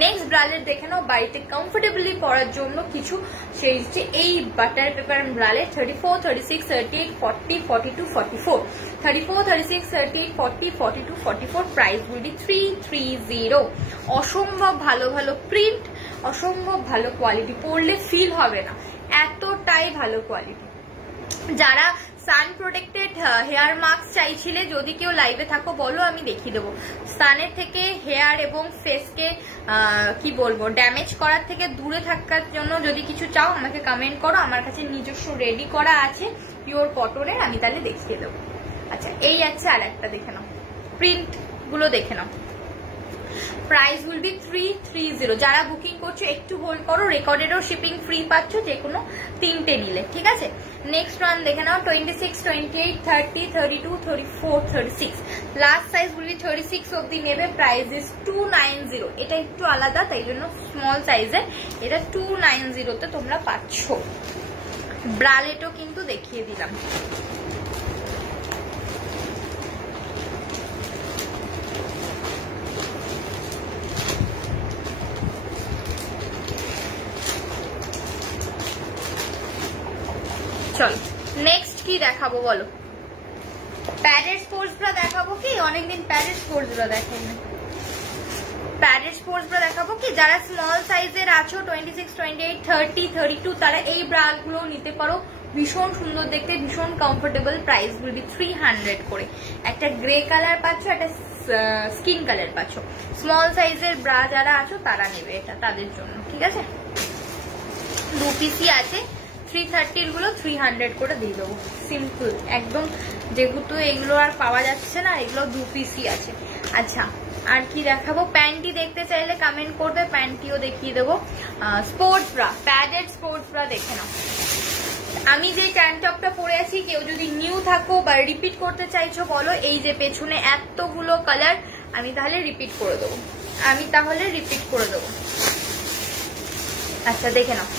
নেক্সট ব্রালেট দেখে নাও, বাড়িতে কমফোর্টেবলি পরার জন্য কিছু, সেই হচ্ছে এই butter paper bralette. 34, 36, 38, 40, 42, 44, 34, 36, 38, 40, 42, 44, price Gulbi 330। অসম্ভব ভালো ভালো প্রিন্ট, অসম্ভব ভালো কোয়ালিটি, পরলে ফিল হবে না, এতটাই ভালো কোয়ালিটি। যারা সান প্রোটেক্টেড হেয়ার মাস্ক চাইছিলে, যদি কেউ লাইভে থাকো বলো, আমি দেখিয়ে দেবো। সানের থেকে হেয়ার এবং ফেসকে কি বলবো, ড্যামেজ করার থেকে দূরে থাকার জন্য যদি কিছু চাও আমাকে কমেন্ট করো, আমার কাছে নিজস্ব রেডি করা আছে পিওর কটনের, আমি তাহলে দেখিয়ে দেবো। আচ্ছা, এই আছে আর একটা, দেখে নাও প্রিন্ট গুলো, দেখে নাও। Price will B 330। যারা বুকিং করছো একটু হোল্ড করো, রেকর্ডেডও শিপিং ফ্রি পাচ্ছ যে কোনো 3টে নিলে, ঠিক আছে। নেক্সট ওয়ান দেখে নাও, 26, 28, 30, 32, 34, 36, লাস্ট সাইজ উইল বি 36 অব্দি নেবে। Price is 290। এটা একটু আলাদা, তাই জন্য স্মল সাইজের, এটা 290 তোমরা পাচ্ছ। ব্রালেটও কিন্তু দেখিয়ে দিলাম। চলো নেক্সট কি দেখাবো বলো? প্যাডেড স্পোর্টস ব্রা দেখাবো কি? অনেকদিন প্যাডেড স্পোর্টস ব্রা দেখাই না। প্যাডেড স্পোর্টস ব্রা দেখাবো কি? যারা স্মল সাইজের আছো 26, 28, 30, 32 তারা এই ব্রা গুলো নিতে পারো, ভীষণ সুন্দর দেখতে, ভীষণ কমফোর্টেবল। প্রাইস গুলি 300 করে। একটা গ্রে কালার পাচ্ছ, একটা স্কিন কালার পাচ্ছ। স্মল সাইজের ব্রা যারা আছো তারা নেবে, এটা তাদের জন্য, ঠিক আছে। 2 পিসি আছে, 330 গুলো 300 করে দিয়ে দেবো, সিম্পল একদম। যেহেতু এগুলো আর পাওয়া যাচ্ছে না, এগুলো 2 পিসি আছে। আচ্ছা, আর কি দেখাবো? প্যান্টি দেখতে চাইলে কমেন্ট করবে, প্যান্টিও দেখিয়ে দেবো। Sports bra, padded sports bra দেখে নাও। আমি যে ট্যান টপটা পরে আছি, কেউ যদি নিউ থাকো বা রিপিট করতে চাইছো বলো, এই যে পেছনে এতগুলো কালার, আমি তাহলে রিপিট করে দেবো, আচ্ছা দেখে নাও,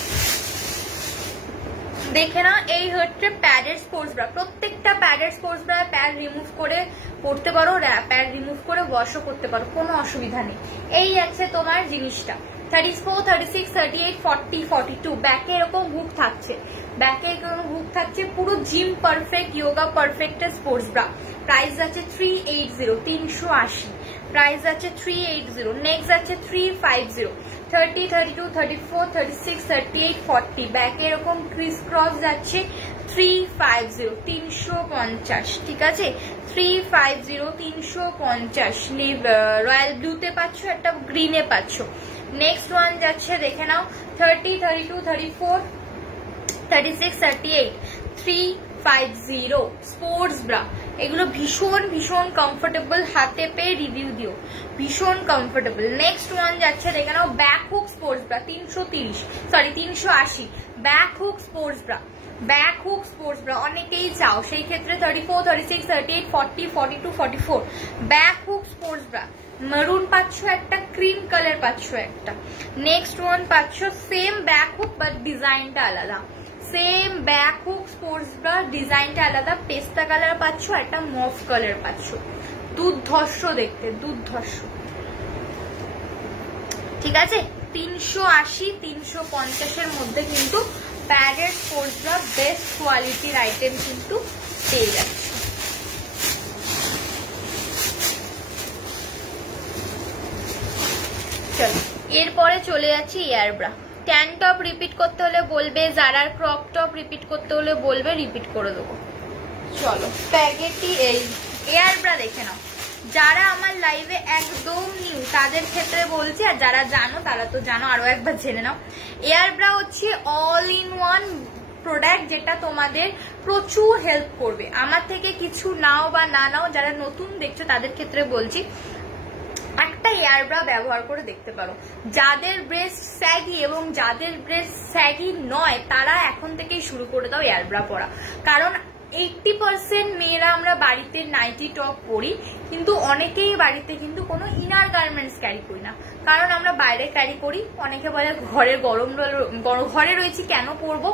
দেখে না, এই হচ্ছে প্যাডেড স্পোর্টস ব্রা। প্রত্যেকটা padded sports bra pad remove করে পড়তে পারো, প্যাড রিমুভ করে ওয়াশও করতে পারো, কোনো অসুবিধা নেই। এই আছে তোমার জিনিসটা, 34, 36, 38, 40, 42 ব্যাকে এরকম হুক থাকছে, ব্যাকে এরকম হুক থাকছে, পুরো gym perfect, yoga perfect sports bra. Price আছে 380, 380 প্রাইস আছে 380। নেক্সট আছে 350, 30, 32, 34, 36, 38, 40 ব্যাকে এরকম ক্রিস ক্রস যাচ্ছে 350, 350, ঠিক আছে 350, 350। রয়্যাল ব্লুতে পাচ্ছ, একটা গ্রিনে পাচ্ছ। নেক্সট ওয়ান যাচ্ছে দেখে নাও 30, 32, 34, 36, 38, 350 স্পোর্টস ব্রা। এগুলো ভীষণ ভীষণ কমফোর্টেবল, হাতে পেয়ে রিভিউ দিও, ভীষণ কমফোর্টেবল। নেক্সট ওয়ান যাচ্ছে দেখে নাও back hook sports bra 380 back hook sports bra, back hook sports bra অনেকেই চাও, সেই ক্ষেত্রে 34, 36, 38, 40, 42, 44 back hook sports bra. Maroon পাচ্ছ একটা, ক্রিম কালার পাচ্ছ একটা। নেক্সট ওয়ান পাচ্ছ সেম ব্যাক হুক বাট ডিজাইনটা আলাদা, same back hook sports bra, ডিজাইনটা আলাদা। পেস্তা কালার পাচ্ছ, একটা মফ কালার পাচ্ছ, দুর্ধর্ষ দেখতে, দুর্ধর্ষ, ঠিক আছে 380, 350 এর মধ্যে কিন্তু প্যাডেড স্পোর্টস ব্রা বেস্ট কোয়ালিটির আইটেম কিন্তু পেয়ে যাচ্ছে। চলো এরপরে চলে যাচ্ছি air bra. Tan top repeat করতে হলে বলবে, জারার ক্রপ টপ রিপিট করতে হলে বলবে, রিপিট করে দেবো। চলো স্প্যাগেটি এই এয়ার ব্রা দেখে নাও। যারা আমার লাইভে একদম নিউ তাদের ক্ষেত্রে বলছি, আর যারা জানো তারা তো জানো, আরো একবার জেনে নাও। এয়ার ব্রা হচ্ছে অল ইন ওয়ান প্রোডাক্ট, যেটা তোমাদের প্রচুর হেল্প করবে। আমার থেকে কিছু নাও বা না নাও, যারা নতুন দেখছো তাদের ক্ষেত্রে বলছি, একটা এয়ার ব্রা ব্যবহার করে দেখতে পারো। যাদের ব্রেস্ট স্যাগি এবং যাদের ব্রেস্ট স্যাগি নয়, তারা এখন থেকেই শুরু করে দাও এয়ার ব্রা পরা। কারণ 80% মেয়েরা আমরা বাড়িতে নাইটি টপ পরি, কিন্তু অনেকেই বাড়িতে কিন্তু কোনো ইনার গার্মেন্টস ক্যারি করি না, কারণ আমরা বাইরে ক্যারি করি। অনেকে বলে ঘরে ঘরে রয়েছি কেন পরবো,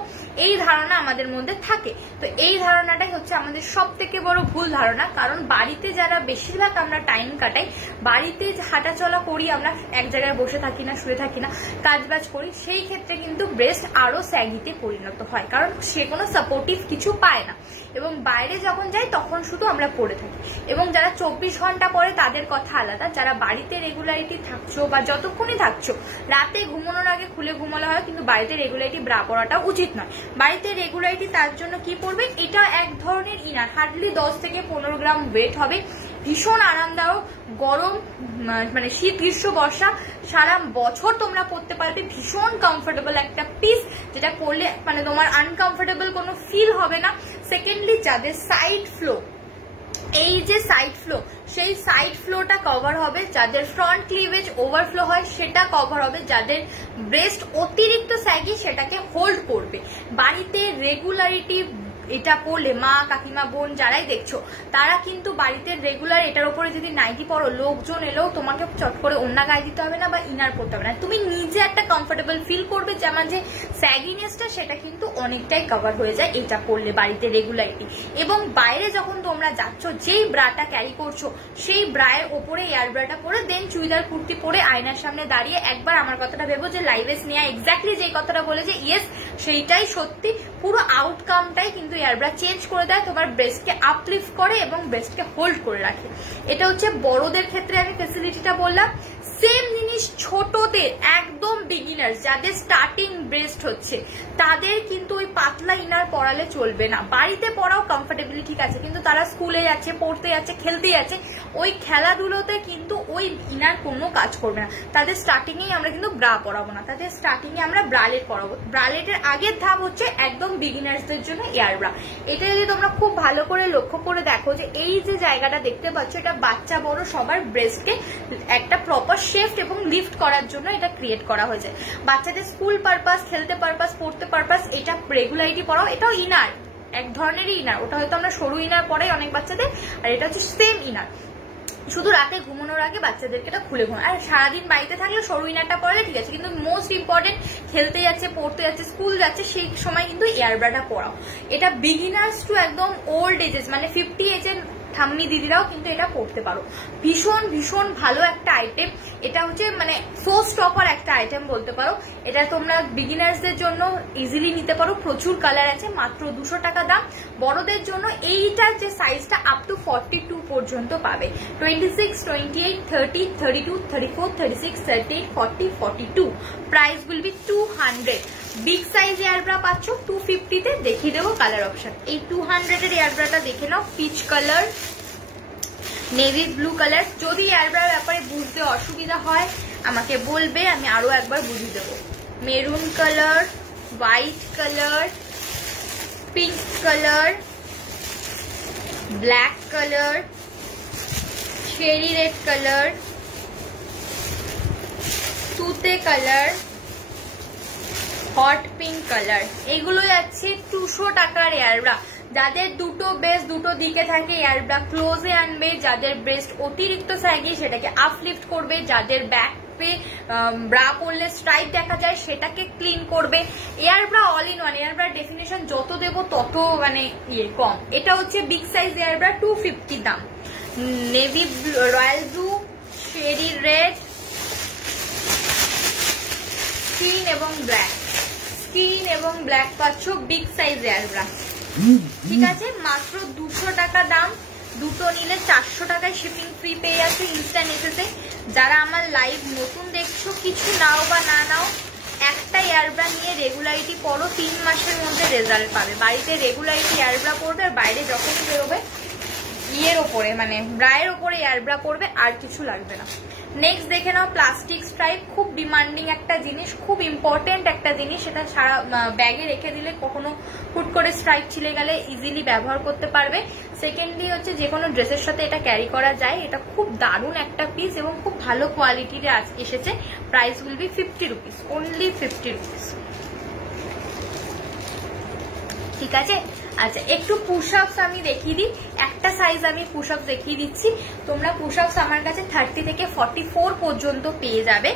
এই ধারণা আমাদের মধ্যে থাকে। তো এই ধারণাটাই হচ্ছে আমাদের সব থেকে বড় ভুল ধারণা। কারণ বাড়িতে যারা বেশিরভাগ আমরা টাইম কাটাই, বাড়িতে হাঁটা চলা করি, আমরা এক জায়গায় বসে থাকি না, শুয়ে থাকি না, কাজবাজ করি, সেই ক্ষেত্রে কিন্তু ব্রেস্ট আরো স্যাগিতে পরিণত হয়, কারণ সে কোনো সাপোর্টিভ কিছু পায় না। এবং বাইরে যখন যাই তখন শুধু আমরা পরে থাকি। এবং যারা 24 ঘন্টা পরে তাদের কথা আলাদা, যারা বাড়িতে রেগুলারিটি থাকছো বা যতক্ষণই থাকছো, রাতে ঘুমানোর আগে খুলে ঘুমানো হয়, কিন্তু বাড়িতে রেগুলারিটি ব্রা পরাটা উচিত নয়। বাড়িতে রেগুলারিটি তার জন্য কি পরবে, এটা এক ধরনের ইনার, হার্ডলি 10 থেকে 15 গ্রাম ওয়েট হবে, ভীষণ আরামদায়ক। গরম মানে শীত, গ্রীষ্ম, বর্ষা সারা বছর তোমরা পরতে পারবে। ভীষণ কমফোর্টেবল একটা পিস, যেটা পরলে মানে তোমার আনকমফোর্টেবল কোনো ফিল হবে না। সেকেন্ডলি, যাদের সাইড ফ্লো, এই যে সাইড ফ্লো, সেই সাইড ফ্লোটা কভার হবে। যাদের ফ্রন্ট ক্লিভেজ ওভারফ্লো হয় সেটা কভার হবে। যাদের ব্রেস্ট অতিরিক্ত স্যাগি সেটাকে হোল্ড করবে। বাড়িতে রেগুলারিটি এটা পরলে, মা কাকিমা বোন যারাই দেখছো, তারা কিন্তু বাড়িতে রেগুলার এটার উপরে যদি নাইটি পরো, লোকজন এলেও তোমাকে চট করে ওড়না গায়ে দিতে হবে না বা ইনার পরতে হবে না। তুমি নিজে একটা কমফোর্টেবল ফিল করবে, যে আমার যে স্যাগিনেসটা সেটা কিন্তু অনেকটাই কভার হয়ে যায় এটা পরলে বাড়িতে রেগুলারিটি। এবং বাইরে যখন তোমরা যাচ্ছ, যেই ব্রাটা ক্যারি করছো সেই ব্রায়ের ওপরে এয়ার ব্রাটা পরে দেন চুড়িদার কুর্তি পরে আয়নার সামনে দাঁড়িয়ে একবার আমার কথাটা ভেবো, যে লাইভে স্নেহা এক্স্যাক্টলি যেই কথাটা বলেছে, ইয়েস সেইটাই সত্যি। পুরো আউটকামটাই কিন্তু এয়ার ব্রা চেঞ্জ করে দেয়, তোমার ব্রেস্টকে আপলিফট করে এবং ব্রেস্টকে হোল্ড করে রাখে। এটা হচ্ছে বড়দের ক্ষেত্রে আমি ফেসিলিটিটা বললাম। সেম জিনিস ছোটদের, একদম বিগিনার্স যাদের স্টার্টিং ব্রেস্ট হচ্ছে, তাদের কিন্তু ওই পাতলা ইনার পরালে চলবে না। বাড়িতে পরাও কমফোর্টেবলি ঠিক আছে, কিন্তু তারা স্কুলে যাচ্ছে, পড়তে যাচ্ছে, খেলতে যাচ্ছে, ওই খেলাধুলোতে কিন্তু ওই ইনার কোনো কাজ করবে না। তাদের স্টার্টিং এই আমরা কিন্তু ব্রা পরাবো না, তাদের স্টার্টিং এ আমরা ব্রালেট পরাবো। ব্রালেটের আগের ধাপ হচ্ছে একদম বিগিনার্সদের জন্য এয়ার ব্রা। এটা যদি তোমরা খুব ভালো করে লক্ষ্য করে দেখো, যে এই যে জায়গাটা দেখতে পাচ্ছ, এটা বাচ্চা বড় সবার ব্রেস্টকে একটা প্রপার শেফট এবং লিফট করার জন্য এটা ক্রিয়েট করা হয়েছে। বাচ্চাদের স্কুল পারপাস, খেলতে পারপাস, পড়তে পারপাস, এটা রেগুলারিটি পরাও। এটাও ইনার, এক ধরনেরই ইনার। ওটা হয়তো আমরা সরু ইনার পরাই অনেক বাচ্চাদের, আর এটা হচ্ছে সেম ইনার। শুধু রাতে ঘুমানোর আগে বাচ্চাদেরকে এটা খুলে ঘুমানো, আর সারাদিন বাড়িতে থাকলে সরু ইনারটা পরালে ঠিক আছে। কিন্তু মোস্ট ইম্পর্টেন্ট, খেলতে যাচ্ছে, পড়তে যাচ্ছে, স্কুল যাচ্ছে, সেই সময় কিন্তু এয়ার ব্রাটা পরাও। এটা বিগিনার্স টু একদম ওল্ড এজেস, মানে 50 এজের ঠাম্মি দিদিরাও কিন্তু এটা পড়তে পারো। ভীষণ ভীষণ ভালো একটা আইটেম, এটা হচ্ছে মানে শো স্টপার একটা আইটেম বলতে পারো। এটা তোমরা বিগিনার্সদের জন্য ইজিলি নিতে পারো, প্রচুর কালার আছে, মাত্র 200 টাকা দাম। বড়দের জন্য এইটার যে সাইজটা আপ টু 42 পর্যন্ত পাবে, 26, 28, 30, 32, 34, 36, 38, 40, 42। Price will be 200। Big size air bra পাচ্ছ 250 তে। দেখিয়ে দেবো কালার অপশন। এই 200 এর এয়ারব্রাটা দেখে নাও, peach colour, navy blue colour. যদি এয়ারব্রার ব্যাপারে বুঝতে অসুবিধা হয় আমাকে বলবে, আমি আরো একবার বুঝিয়ে দেবো। Maroon colour, white colour, pink colour, black colour, cherry red colour, তুতে কালার, হট পিঙ্ক কালার। এগুলো যাচ্ছে 200 টাকার এয়ারব্রা। যাদের দুটো বেস্ট দুটো দিকে থাকে এয়ারব্রা ক্লোজে আনবে, যাদের ব্রেস্ট অতিরিক্ত স্যাগি সেটাকে আপলিফট করবে, যাদের ব্যাক পে ব্রা পরলে স্ট্রাইপ দেখা যায় সেটাকে ক্লিন করবে। এয়ারব্রা অল ইন ওয়ান। এয়ারব্রা ডেফিনেশন যত দেবো তত মানে কম। এটা হচ্ছে বিগ সাইজ এয়ারব্রা, 250 দাম। Navy royal blue, cherry red, skin এবং ব্ল্যাক। স্কিন এবং ব্ল্যাক পাচ্ছ বিগ সাইজ এয়ারব্রা, ঠিক আছে? মাত্র 200 টাকা দাম। দুটো নিলে 400 টাকায় শিপিং ফ্রি পেয়ে যাচ্ছে ইনস্ট্যান্ট এসেছে। যারা আমার লাইভ নতুন দেখছো, কিছু নাও বা না নাও, একটা এয়ারব্রা নিয়ে রেগুলারিটি পরো, 3 মাসের মধ্যে রেজাল্ট পাবে। বাড়িতে রেগুলারিটি এয়ারব্রা পরবে, আর বাইরে যখনই বেরোবে ইয়ের ওপরে মানে ব্রায়ের ওপরে এয়ারব্রা পরবে, আর কিছু লাগবে না। নেক্সট দেখে নাও প্লাস্টিক স্ট্রাইপ। খুব ডিমান্ডিং একটা জিনিস, খুব ইম্পর্টেন্ট একটা জিনিস। এটা সারা ব্যাগে রেখে দিলে কখনো হুট করে স্ট্রাইপ ছিলে গেলে ইজিলি ব্যবহার করতে পারবে। সেকেন্ডলি হচ্ছে যে কোনো ড্রেসের সাথে এটা ক্যারি করা যায়। এটা খুব দারুণ একটা পিস এবং খুব ভালো কোয়ালিটির এসেছে। Price will B 50 rupees, only 50 rupees, ঠিক আছে? আচ্ছা, একটু পুশ আপস আমি দেখিয়ে দিই। একটা সাইজ আমি পুশ আপস দেখিয়ে দিচ্ছি। তোমরা পুশ আপস আমার কাছে 30 থেকে 44 পর্যন্ত পেয়ে যাবে,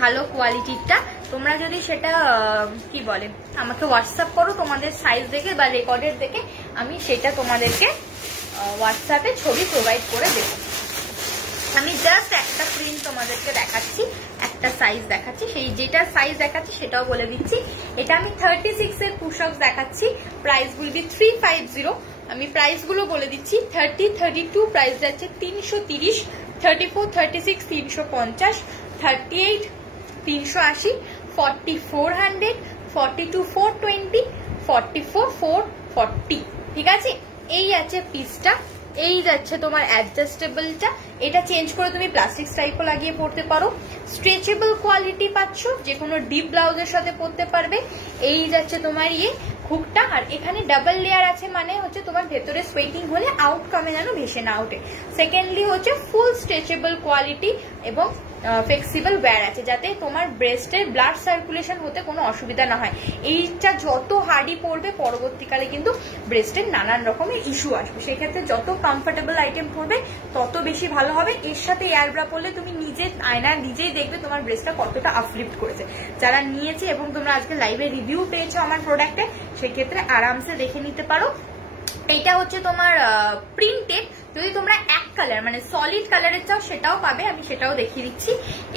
ভালো কোয়ালিটিরটা। তোমরা যদি সেটা কি বলে আমাকে হোয়াটসঅ্যাপ করো তোমাদের সাইজ দেখে বা রেকর্ডের দেখে, আমি সেটা তোমাদেরকে হোয়াটসঅ্যাপে ছবি প্রোভাইড করে দেবো। আমি জাস্ট একটা প্রিন্ট তোমাদেরকে দেখাচ্ছি, একটা সাইজ দেখাচ্ছি, সেই যেটা সাইজ দেখাচ্ছি সেটাও বলে দিচ্ছি। এটা আমি 36 এর পুশ আপস দেখাচ্ছি। Price will B 350। আমি প্রাইস গুলো বলে দিচ্ছি। 30, 32 প্রাইস যাচ্ছে 330, 34, 36 350, 38 380, 40 400, 42 420, 44 440, ঠিক আছে? এই আছে পিসটা। এই যাচ্ছে তোমার অ্যাডজাস্টেবলটা। এটা চেঞ্জ করে তুমি প্লাস্টিক স্ট্রাইপও লাগিয়ে পরতে পারো। স্ট্রেচেবল কোয়ালিটি পাচ্ছ, যে কোনো ডিপ ব্লাউজের সাথে পরতে পারবে। এই যাচ্ছে তোমার হুকটা, আর এখানে ডাবল লেয়ার আছে, মানে হচ্ছে তোমার ভেতরে সোয়েটিং হলে আউটকামে যেন ভেসে না ওঠে। সেকেন্ডলি হচ্ছে ফুল স্ট্রেচেবল কোয়ালিটি এবং ফ্লেক্সিবল ওয়্যার আছে, যাতে তোমার ব্রেস্টের ব্লাড সার্কুলেশন হতে কোনো অসুবিধা না হয়। এইটা যত হার্ডি পড়বে পরবর্তীকালে কিন্তু ব্রেস্টের নানান রকমের ইস্যু আসবে, সেক্ষেত্রে যত কমফোর্টেবল আইটেম পরবে তত বেশি ভালো হবে। এর সাথে এয়ারব্রা পরলে তুমি নিজে আয়না নিজেই দেখবে তোমার ব্রেস্টটা কতটা আপলিফট করেছে। যারা নিয়েছে এবং তোমরা আজকে লাইভে রিভিউ পেয়েছো আমার প্রোডাক্টে, সেক্ষেত্রে আরামসে দেখে নিতে পারো। এটা হচ্ছে তোমার প্রিন্টেড। যদি তোমরা এক কালার মানে সলিড কালারের চাও সেটাও পাবে, আমি সেটাও দেখিয়ে দিচ্ছি।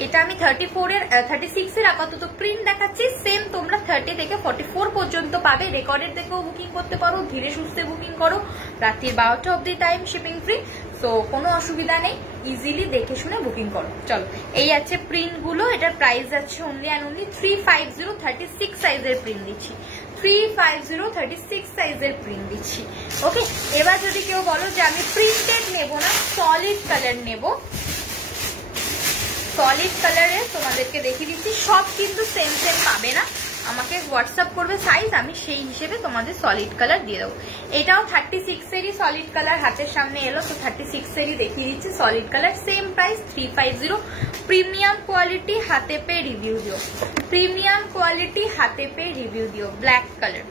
এটা আমি 36 এর আপাতত প্রিন্ট দেখাচ্ছি। সেম তোমরা 30 থেকে 44 পর্যন্ত পাবে। রেকর্ডের থেকেও বুকিং করতে পারো, ধীরে সুস্থে বুকিং করো, রাত্রির 12টা অব্দি টাইম, শিপিং ফ্রি। সো কোনো অসুবিধা নেই, ইজিলি দেখে শুনে বুকিং করো। চলো, এই আছে প্রিন্ট গুলো। এটার প্রাইস যাচ্ছে অনলি অ্যান্ড অনলি 350। 36 সাইজের প্রিন্ট দিচ্ছি, 350 36 সাইজের প্রিন্ট দিচ্ছি। ওকে, এবার যদি কেউ বলো যে আমি প্রিন্টেড নেবো না, সলিড কালার নেবো, সলিড কালারে তোমাদেরকে দেখিয়ে দিচ্ছি। সব কিন্তু সেম সেম পাবে না, আমাকে হোয়াটসঅ্যাপ করবে সাইজ, আমি সেই হিসেবে তোমাদের সলিড কালার দিয়ে দেবো। এটাও 36 এরই সলিড কালার হাতের সামনে এলো, তো 36 এরই দেখিয়ে দিচ্ছি solid colour. Same price 350। Premium quality, হাতে পেয়ে রিভিউ দিও। প্রিমিয়াম কোয়ালিটি, হাতে পেয়ে রিভিউ দিও। Black colour.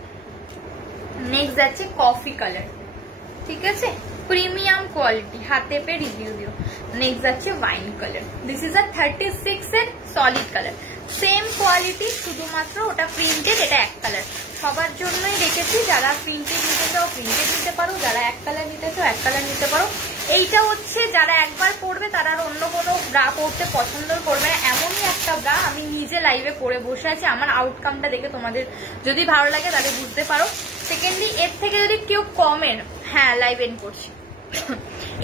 নেক্সট যাচ্ছে কফি কালার, ঠিক আছে? প্রিমিয়াম কোয়ালিটি, হাতে পেয়ে রিভিউ দিও। নেক্সট যাচ্ছে ওয়াইন কালার। দিস ইজ আ 36 এর সলিড কালার। সেম কোয়ালিটি, শুধুমাত্র ওটা প্রিন্টেড, এটা এক কালার। সবার জন্যই রেখেছি, যারা প্রিন্টেড নিতে চাও প্রিন্টেড নিতে পারো, যারা এক কালার নিতে চাও এক কালার নিতে পারো। এইটা হচ্ছে যারা একবার পরবে তারা আর অন্য কোনো ব্রা পরতে পছন্দ করবে না, এমনই একটা ব্রা। আমি নিজে লাইভে পরে বসে আছি, আমার আউটকামটা দেখে তোমাদের যদি ভালো লাগে তাহলে বুঝতে পারো। সেকেন্ডলি এর থেকে যদি কেউ কমের, হ্যাঁ লাইভ এন্ড করছি,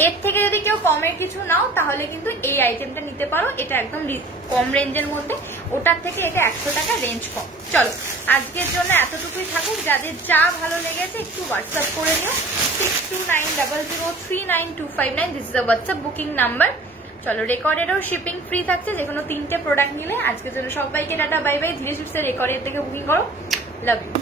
এর থেকে যদি কেউ কমের কিছু নাও তাহলে কিন্তু এই আইটেমটা নিতে পারো। এটা একদম কম রেঞ্জের মধ্যে, ওটার থেকে এটা 100 টাকা রেঞ্জ কম। চলো আজকের জন্য এতটুকুই থাকুক। যাদের যা ভালো লেগেছে একটু হোয়াটসঅ্যাপ করে নিও, 6290039259, this is the WhatsApp booking number. চলো রেকর্ডেরও শিপিং ফ্রি থাকছে যে কোনো 3টে প্রোডাক্ট নিলে। আজকের জন্য সবাইকে টাটা বাই বাই। ধীরে সুস্থে রেকর্ডের থেকে বুকিং করো। Love you.